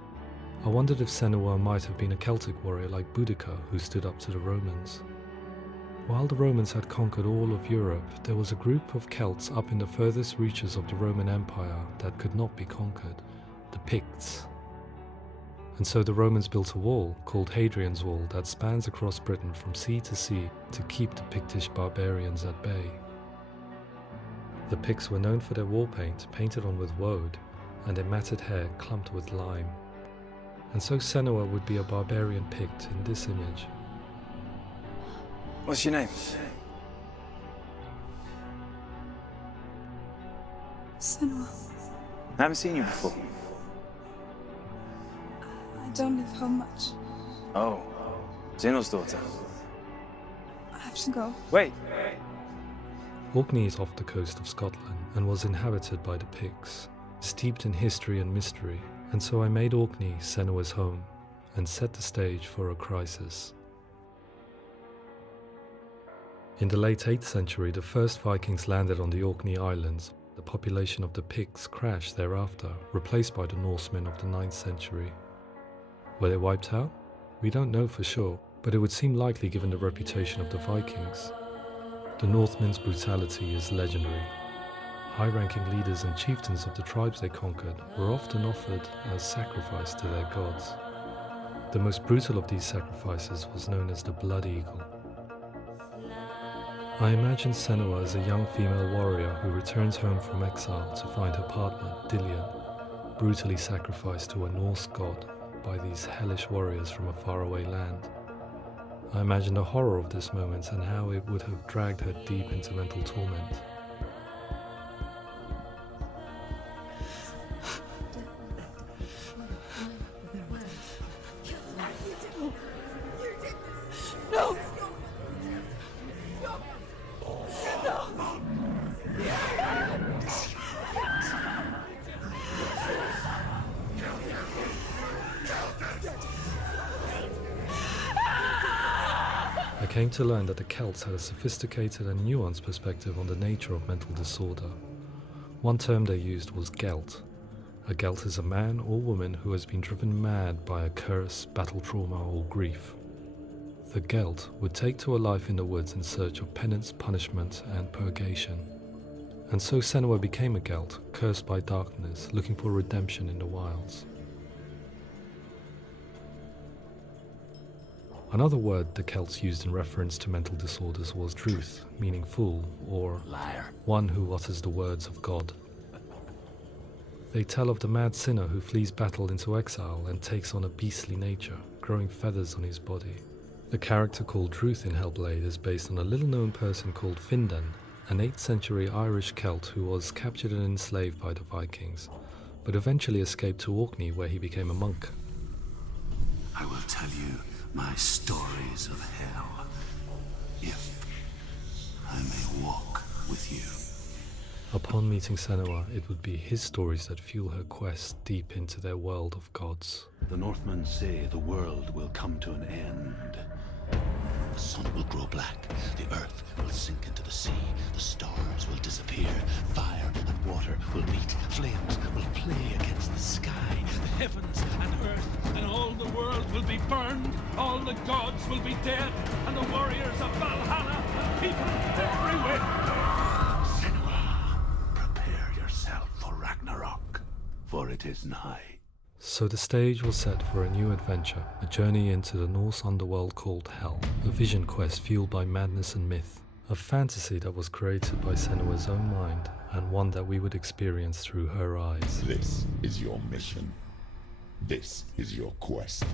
I wondered if Senua might have been a Celtic warrior like Boudica who stood up to the Romans. While the Romans had conquered all of Europe, there was a group of Celts up in the furthest reaches of the Roman Empire that could not be conquered, the Picts. And so the Romans built a wall, called Hadrian's Wall, that spans across Britain from sea to sea to keep the Pictish barbarians at bay. The Picts were known for their war paint, painted on with woad, and their matted hair clumped with lime. And so Senua would be a barbarian Pict in this image. What's your name? Senua. I haven't seen you before. I don't leave home much. Oh, Zeno's daughter. I have to go. Wait! Orkney is off the coast of Scotland and was inhabited by the Picts, steeped in history and mystery, and so I made Orkney Senua's home and set the stage for a crisis. In the late 8th century, the first Vikings landed on the Orkney Islands. The population of the Picts crashed thereafter, replaced by the Norsemen of the 9th century. Were they wiped out? We don't know for sure, but it would seem likely given the reputation of the Vikings. The Northmen's brutality is legendary. High-ranking leaders and chieftains of the tribes they conquered were often offered as sacrifice to their gods. The most brutal of these sacrifices was known as the Blood Eagle. I imagine Senua as a young female warrior who returns home from exile to find her partner, Dillion, brutally sacrificed to a Norse god by these hellish warriors from a faraway land. I imagine the horror of this moment and how it would have dragged her deep into mental torment. No! I came to learn that the Celts had a sophisticated and nuanced perspective on the nature of mental disorder. One term they used was gelt. A gelt is a man or woman who has been driven mad by a curse, battle trauma, or grief. The gelt would take to a life in the woods in search of penance, punishment, and purgation. And so Senua became a gelt, cursed by darkness, looking for redemption in the wilds. Another word the Celts used in reference to mental disorders was truth, meaning fool, or Liar. one who utters the words of God. They tell of the mad sinner who flees battle into exile and takes on a beastly nature, growing feathers on his body. The character called Truth in Hellblade is based on a little-known person called Findan, an 8th century Irish Celt who was captured and enslaved by the Vikings, but eventually escaped to Orkney where he became a monk. I will tell you my stories of hell, if I may walk with you. Upon meeting Senua, it would be his stories that fuel her quest deep into their world of gods. The Northmen say the world will come to an end. The sun will grow black, the earth will sink into the sea, the stars will disappear, fire and water will meet, flames will play against the sky, the heavens and earth and all the world will be burned, all the gods will be dead, and the warriors of Valhalla and people everywhere. Senua, prepare yourself for Ragnarok, for it is nigh. So the stage was set for a new adventure, a journey into the Norse underworld called Hell, a vision quest fueled by madness and myth, a fantasy that was created by Senua's own mind, and one that we would experience through her eyes. This is your mission. This is your quest.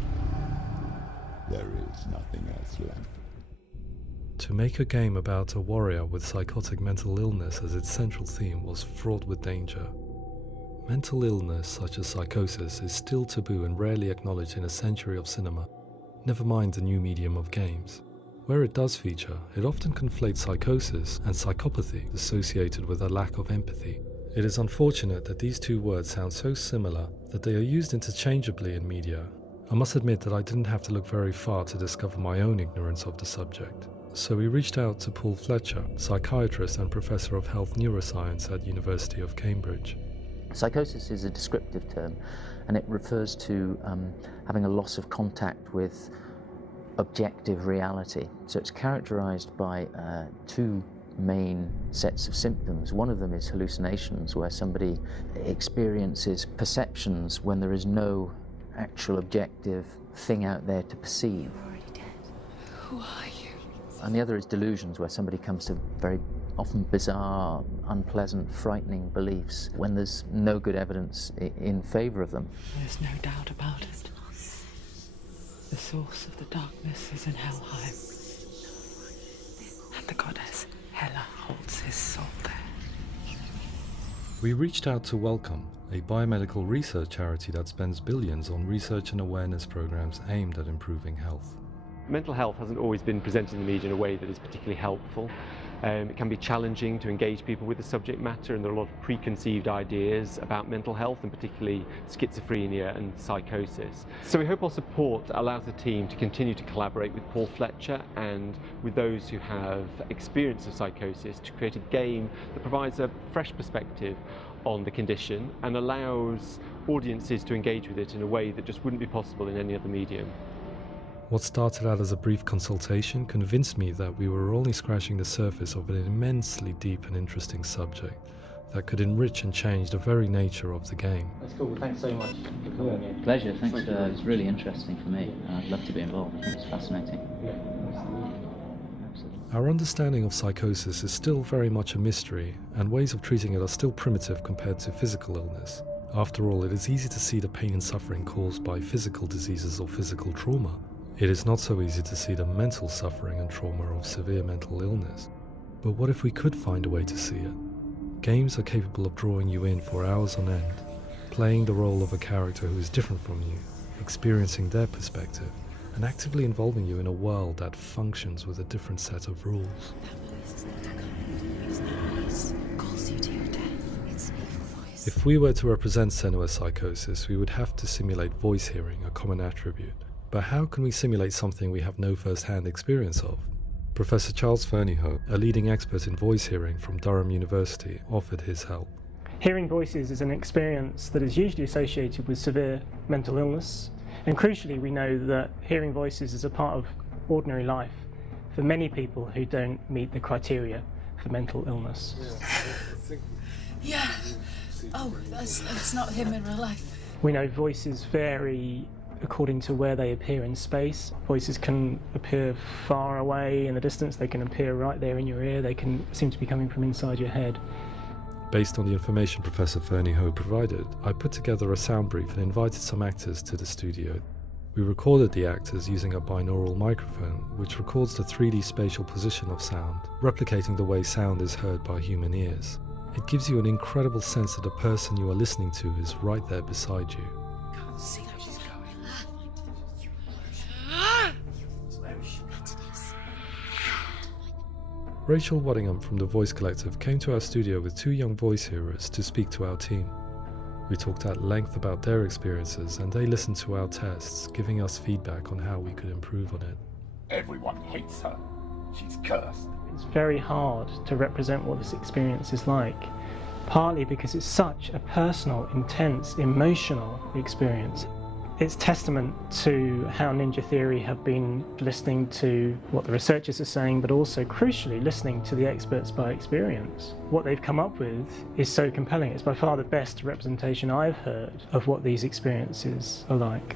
There is nothing else left. To make a game about a warrior with psychotic mental illness as its central theme was fraught with danger. Mental illness, such as psychosis, is still taboo and rarely acknowledged in a century of cinema, never mind the new medium of games. Where it does feature, it often conflates psychosis and psychopathy associated with a lack of empathy. It is unfortunate that these two words sound so similar that they are used interchangeably in media. I must admit that I didn't have to look very far to discover my own ignorance of the subject. So we reached out to Paul Fletcher, psychiatrist and professor of health neuroscience at University of Cambridge. Psychosis is a descriptive term, and it refers to having a loss of contact with objective reality. So it's characterized by two main sets of symptoms. One of them is hallucinations, where somebody experiences perceptions when there is no actual objective thing out there to perceive. You're already dead. Who are you? And the other is delusions, where somebody comes to very often bizarre, unpleasant, frightening beliefs when there's no good evidence in favour of them. There's no doubt about it. The source of the darkness is in Helheim. And the goddess Hela holds his soul there. We reached out to Welcome, a biomedical research charity that spends billions on research and awareness programs aimed at improving health. Mental health hasn't always been presented in the media in a way that is particularly helpful. It can be challenging to engage people with the subject matter, and there are a lot of preconceived ideas about mental health, and particularly schizophrenia and psychosis. So we hope our support allows the team to continue to collaborate with Paul Fletcher and with those who have experience of psychosis to create a game that provides a fresh perspective on the condition and allows audiences to engage with it in a way that just wouldn't be possible in any other medium. What started out as a brief consultation convinced me that we were only scratching the surface of an immensely deep and interesting subject that could enrich and change the very nature of the game. That's cool. Thanks so much for coming here. Pleasure. Thanks. It was really interesting for me. I'd love to be involved. I think it's fascinating. Yeah, absolutely. Our understanding of psychosis is still very much a mystery, and ways of treating it are still primitive compared to physical illness. After all, it is easy to see the pain and suffering caused by physical diseases or physical trauma. It is not so easy to see the mental suffering and trauma of severe mental illness. But what if we could find a way to see it? Games are capable of drawing you in for hours on end, playing the role of a character who is different from you, experiencing their perspective, and actively involving you in a world that functions with a different set of rules. If we were to represent Senua's psychosis, we would have to simulate voice hearing, a common attribute. But how can we simulate something we have no first-hand experience of? Professor Charles Fernyhough, a leading expert in voice hearing from Durham University, offered his help. Hearing voices is an experience that is usually associated with severe mental illness, and crucially we know that hearing voices is a part of ordinary life for many people who don't meet the criteria for mental illness. Yeah. Oh, that's not him in real life. We know voices vary according to where they appear in space. Voices can appear far away in the distance, they can appear right there in your ear, they can seem to be coming from inside your head. Based on the information Professor Fernyhough provided, I put together a sound brief and invited some actors to the studio. We recorded the actors using a binaural microphone, which records the 3D spatial position of sound, replicating the way sound is heard by human ears. It gives you an incredible sense that the person you are listening to is right there beside you. Can't see where she's going. Rachel Waddingham from the Voice Collective came to our studio with 2 young voice hearers to speak to our team. We talked at length about their experiences, and they listened to our tests, giving us feedback on how we could improve on it. Everyone hates her. She's cursed. It's very hard to represent what this experience is like, partly because it's such a personal, intense, emotional experience. It's testament to how Ninja Theory have been listening to what the researchers are saying, but also, crucially, listening to the experts by experience. What they've come up with is so compelling. It's by far the best representation I've heard of what these experiences are like.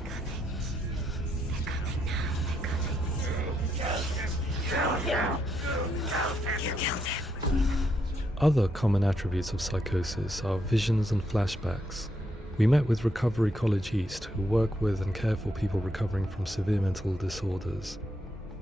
Other common attributes of psychosis are visions and flashbacks. We met with Recovery College East, who work with and care for people recovering from severe mental disorders.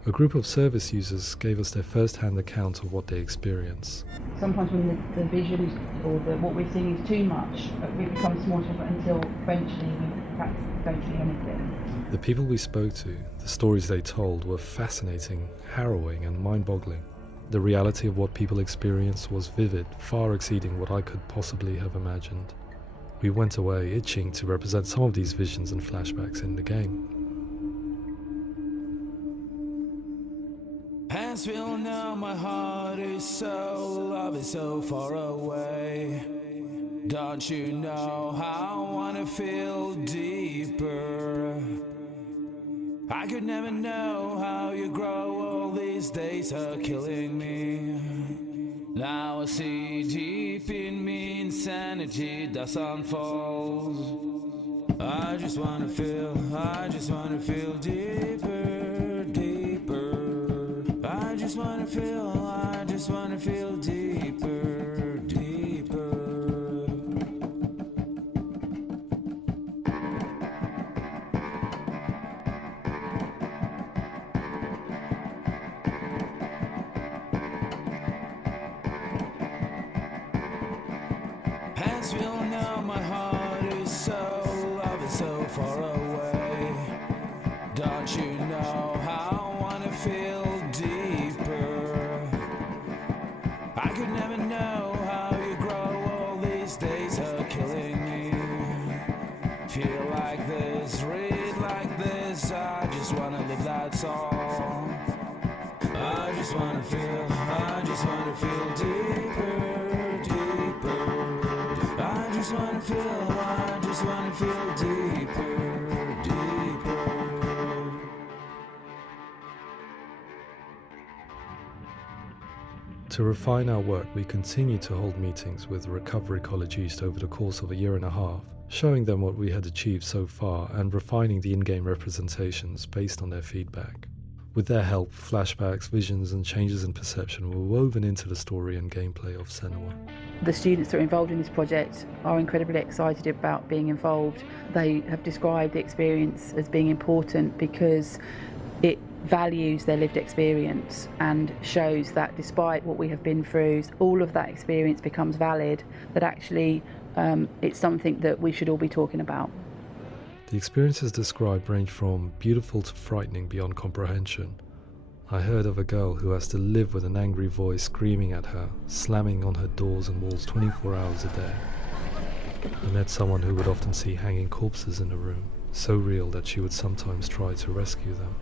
A group of service users gave us their first-hand account of what they experience. Sometimes when the visions or what we're seeing is too much, we become small until eventually we practice don't see anything. The people we spoke to, the stories they told, were fascinating, harrowing and mind-boggling. The reality of what people experienced was vivid, far exceeding what I could possibly have imagined. We went away itching to represent some of these visions and flashbacks in the game. Hands will know my heart is so, love is so far away. Don't you know how I wanna feel deeper? I could never know how you grow, all these days are killing me. Now I see deep in me insanity does unfold. I just wanna feel deeper, deeper. I just wanna feel deeper, deeper. Hands feel now, my heart is so, love is so far away. Don't you know how I wanna feel deeper? I could never know how you grow, all these days are killing me. Feel like this, read like this, I just wanna live, that's all. I just wanna feel deeper, deeper. I just wanna feel deeper, deeper. To refine our work, we continue to hold meetings with Recovery College East over the course of a year and a half, showing them what we had achieved so far and refining the in-game representations based on their feedback. With their help, flashbacks, visions and changes in perception were woven into the story and gameplay of Senua. The students that are involved in this project are incredibly excited about being involved. They have described the experience as being important because it values their lived experience and shows that despite what we have been through, all of that experience becomes valid, that actually it's something that we should all be talking about. The experiences described range from beautiful to frightening beyond comprehension. I heard of a girl who has to live with an angry voice screaming at her, slamming on her doors and walls 24 hours a day. I met someone who would often see hanging corpses in a room, so real that she would sometimes try to rescue them.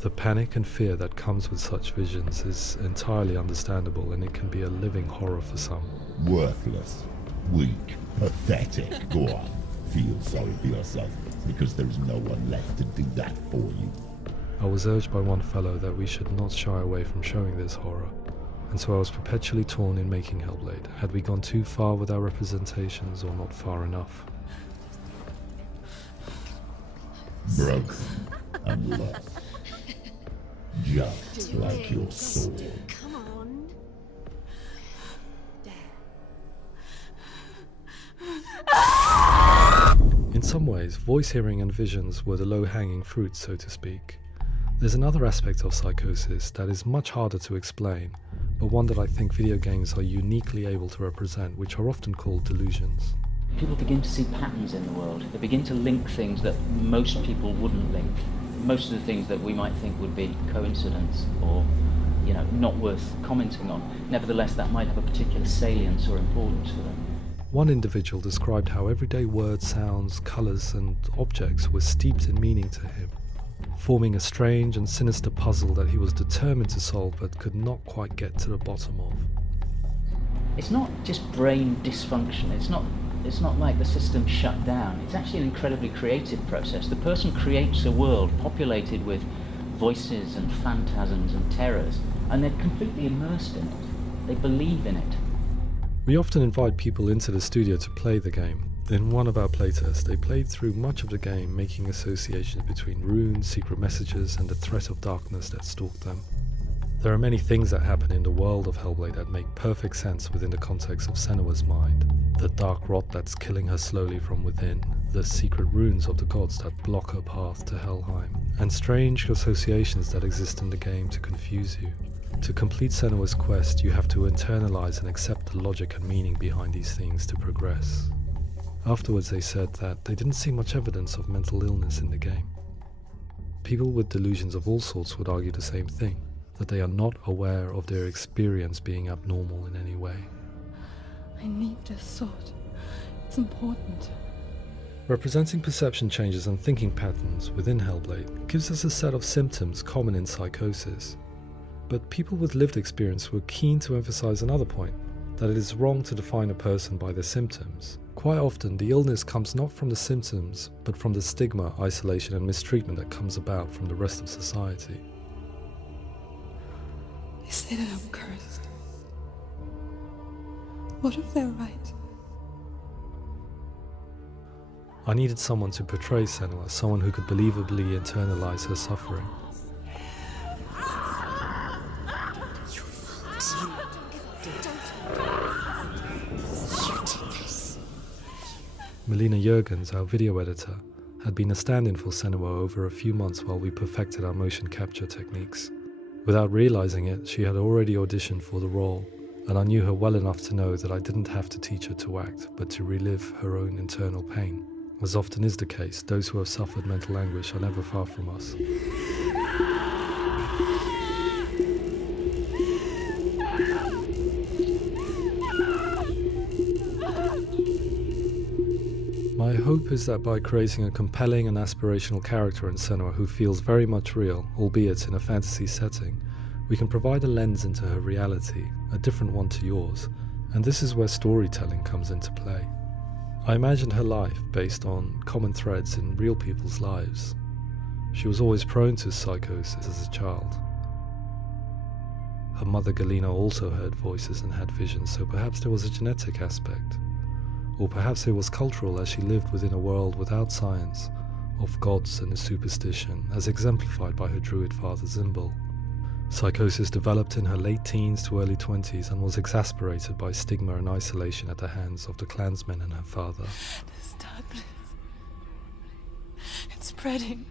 The panic and fear that comes with such visions is entirely understandable, and it can be a living horror for some. Worthless, weak, pathetic. Go on, feel sorry for yourself, because there's no one left to do that for you. I was urged by one fellow that we should not shy away from showing this horror, and so I was perpetually torn in making Hellblade. Had we gone too far with our representations or not far enough? Broken and lost. Just like your sword. Come on. In some ways, voice hearing and visions were the low-hanging fruit, so to speak. There's another aspect of psychosis that is much harder to explain, but one that I think video games are uniquely able to represent, which are often called delusions. People begin to see patterns in the world. They begin to link things that most people wouldn't link. Most of the things that we might think would be coincidence or, not worth commenting on. Nevertheless, that might have a particular salience or importance for them. One individual described how everyday words, sounds, colours and objects were steeped in meaning to him, forming a strange and sinister puzzle that he was determined to solve but could not quite get to the bottom of. It's not just brain dysfunction. It's not like the system shut down. It's actually an incredibly creative process. The person creates a world populated with voices and phantasms and terrors, and they're completely immersed in it. They believe in it. We often invite people into the studio to play the game. In one of our playtests, they played through much of the game, making associations between runes, secret messages, and the threat of darkness that stalked them. There are many things that happen in the world of Hellblade that make perfect sense within the context of Senua's mind. The dark rot that's killing her slowly from within, the secret runes of the gods that block her path to Helheim, and strange associations that exist in the game to confuse you. To complete Senua's quest, you have to internalize and accept the logic and meaning behind these things to progress. Afterwards, they said that they didn't see much evidence of mental illness in the game. People with delusions of all sorts would argue the same thing, that they are not aware of their experience being abnormal in any way. I need this sword. It's important. Representing perception changes and thinking patterns within Hellblade gives us a set of symptoms common in psychosis. But people with lived experience were keen to emphasize another point, that it is wrong to define a person by their symptoms. Quite often, the illness comes not from the symptoms, but from the stigma, isolation and mistreatment that comes about from the rest of society. They say that I'm cursed. What if they're right? I needed someone to portray Senua, someone who could believably internalize her suffering. Melina Jurgens, our video editor, had been a stand-in for Senua over a few months while we perfected our motion capture techniques. Without realizing it, she had already auditioned for the role, and I knew her well enough to know that I didn't have to teach her to act, but to relive her own internal pain. As often is the case, those who have suffered mental anguish are never far from us. My hope is that by creating a compelling and aspirational character in Senua who feels very much real, albeit in a fantasy setting, we can provide a lens into her reality, a different one to yours, and this is where storytelling comes into play. I imagined her life based on common threads in real people's lives. She was always prone to psychosis as a child. Her mother Galina also heard voices and had visions, so perhaps there was a genetic aspect. Or perhaps it was cultural, as she lived within a world without science, of gods and a superstition, as exemplified by her druid father Zimbal. Psychosis developed in her late teens to early 20s and was exacerbated by stigma and isolation at the hands of the clansmen and her father. This darkness. It's spreading.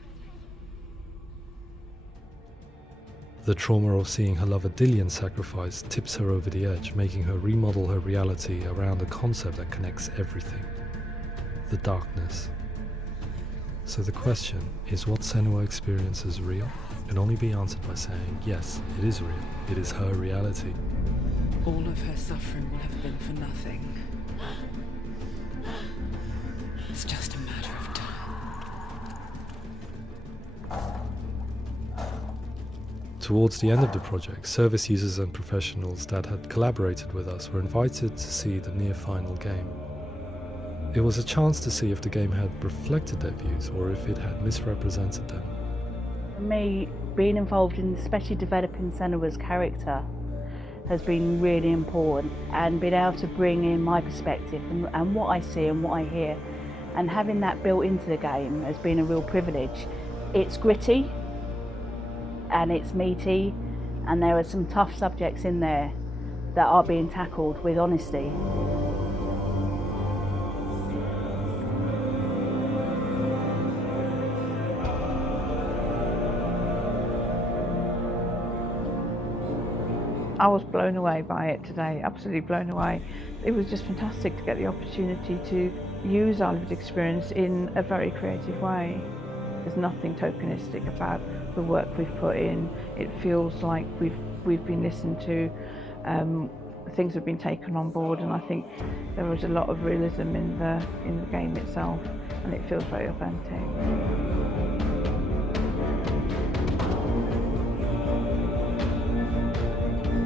The trauma of seeing her lover Dillian sacrificed tips her over the edge, making her remodel her reality around a concept that connects everything: the darkness. So the question is, what Senua experiences real? Can only be answered by saying, yes, it is real. It is her reality. All of her suffering will have been for nothing. It's just a matter of time. Towards the end of the project, service users and professionals that had collaborated with us were invited to see the near-final game. It was a chance to see if the game had reflected their views or if it had misrepresented them. For me, being involved in especially developing Senua's character has been really important, and being able to bring in my perspective and what I see and what I hear, and having that built into the game has been a real privilege. It's gritty and it's meaty, and there are some tough subjects in there that are being tackled with honesty. I was blown away by it today, absolutely blown away. It was just fantastic to get the opportunity to use our lived experience in a very creative way. There's nothing tokenistic about the work we've put in. It feels like we've been listened to, things have been taken on board, and I think there was a lot of realism in the game itself, and it feels very authentic.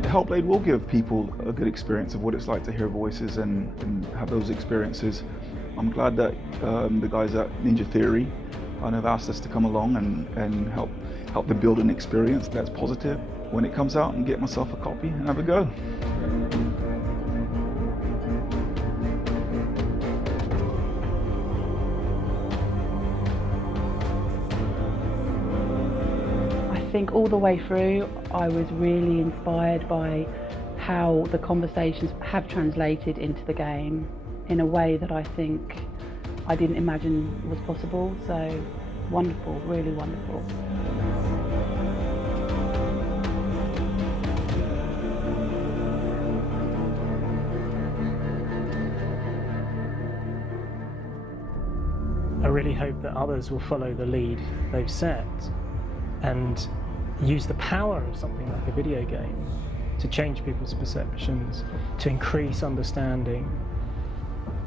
Hellblade will give people a good experience of what it's like to hear voices and have those experiences. I'm glad that the guys at Ninja Theory have asked us to come along and help them build an experience that's positive when it comes out, and get myself a copy and have a go. I think all the way through I was really inspired by how the conversations have translated into the game in a way that I think I didn't imagine was possible. So wonderful, really wonderful. I really hope that others will follow the lead they've set and use the power of something like a video game to change people's perceptions, to increase understanding,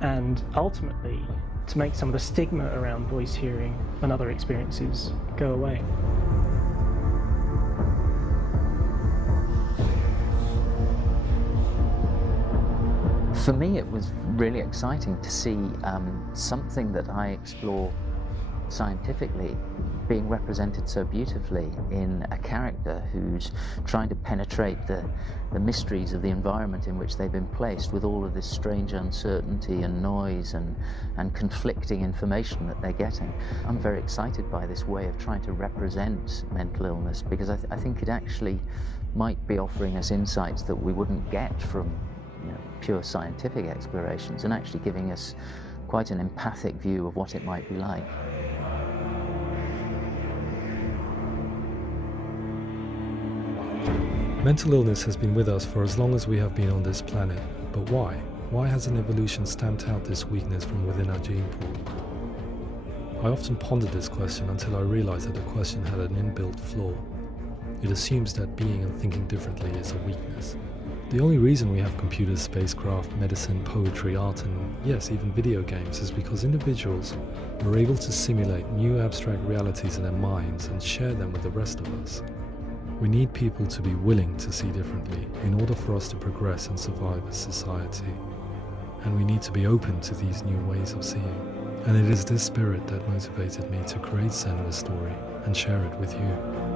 and ultimately to make some of the stigma around voice hearing and other experiences go away. For me, it was really exciting to see something that I explore scientifically being represented so beautifully in a character who's trying to penetrate the mysteries of the environment in which they've been placed, with all of this strange uncertainty and noise and conflicting information that they're getting. I'm very excited by this way of trying to represent mental illness, because I think it actually might be offering us insights that we wouldn't get from pure scientific explorations, and actually giving us quite an empathic view of what it might be like. Mental illness has been with us for as long as we have been on this planet, but why? Why hasn't evolution stamped out this weakness from within our gene pool? I often pondered this question until I realized that the question had an inbuilt flaw. It assumes that being and thinking differently is a weakness. The only reason we have computers, spacecraft, medicine, poetry, art, and yes, even video games is because individuals are able to simulate new abstract realities in their minds and share them with the rest of us. We need people to be willing to see differently in order for us to progress and survive as society. And we need to be open to these new ways of seeing. And it is this spirit that motivated me to create Senua's story and share it with you.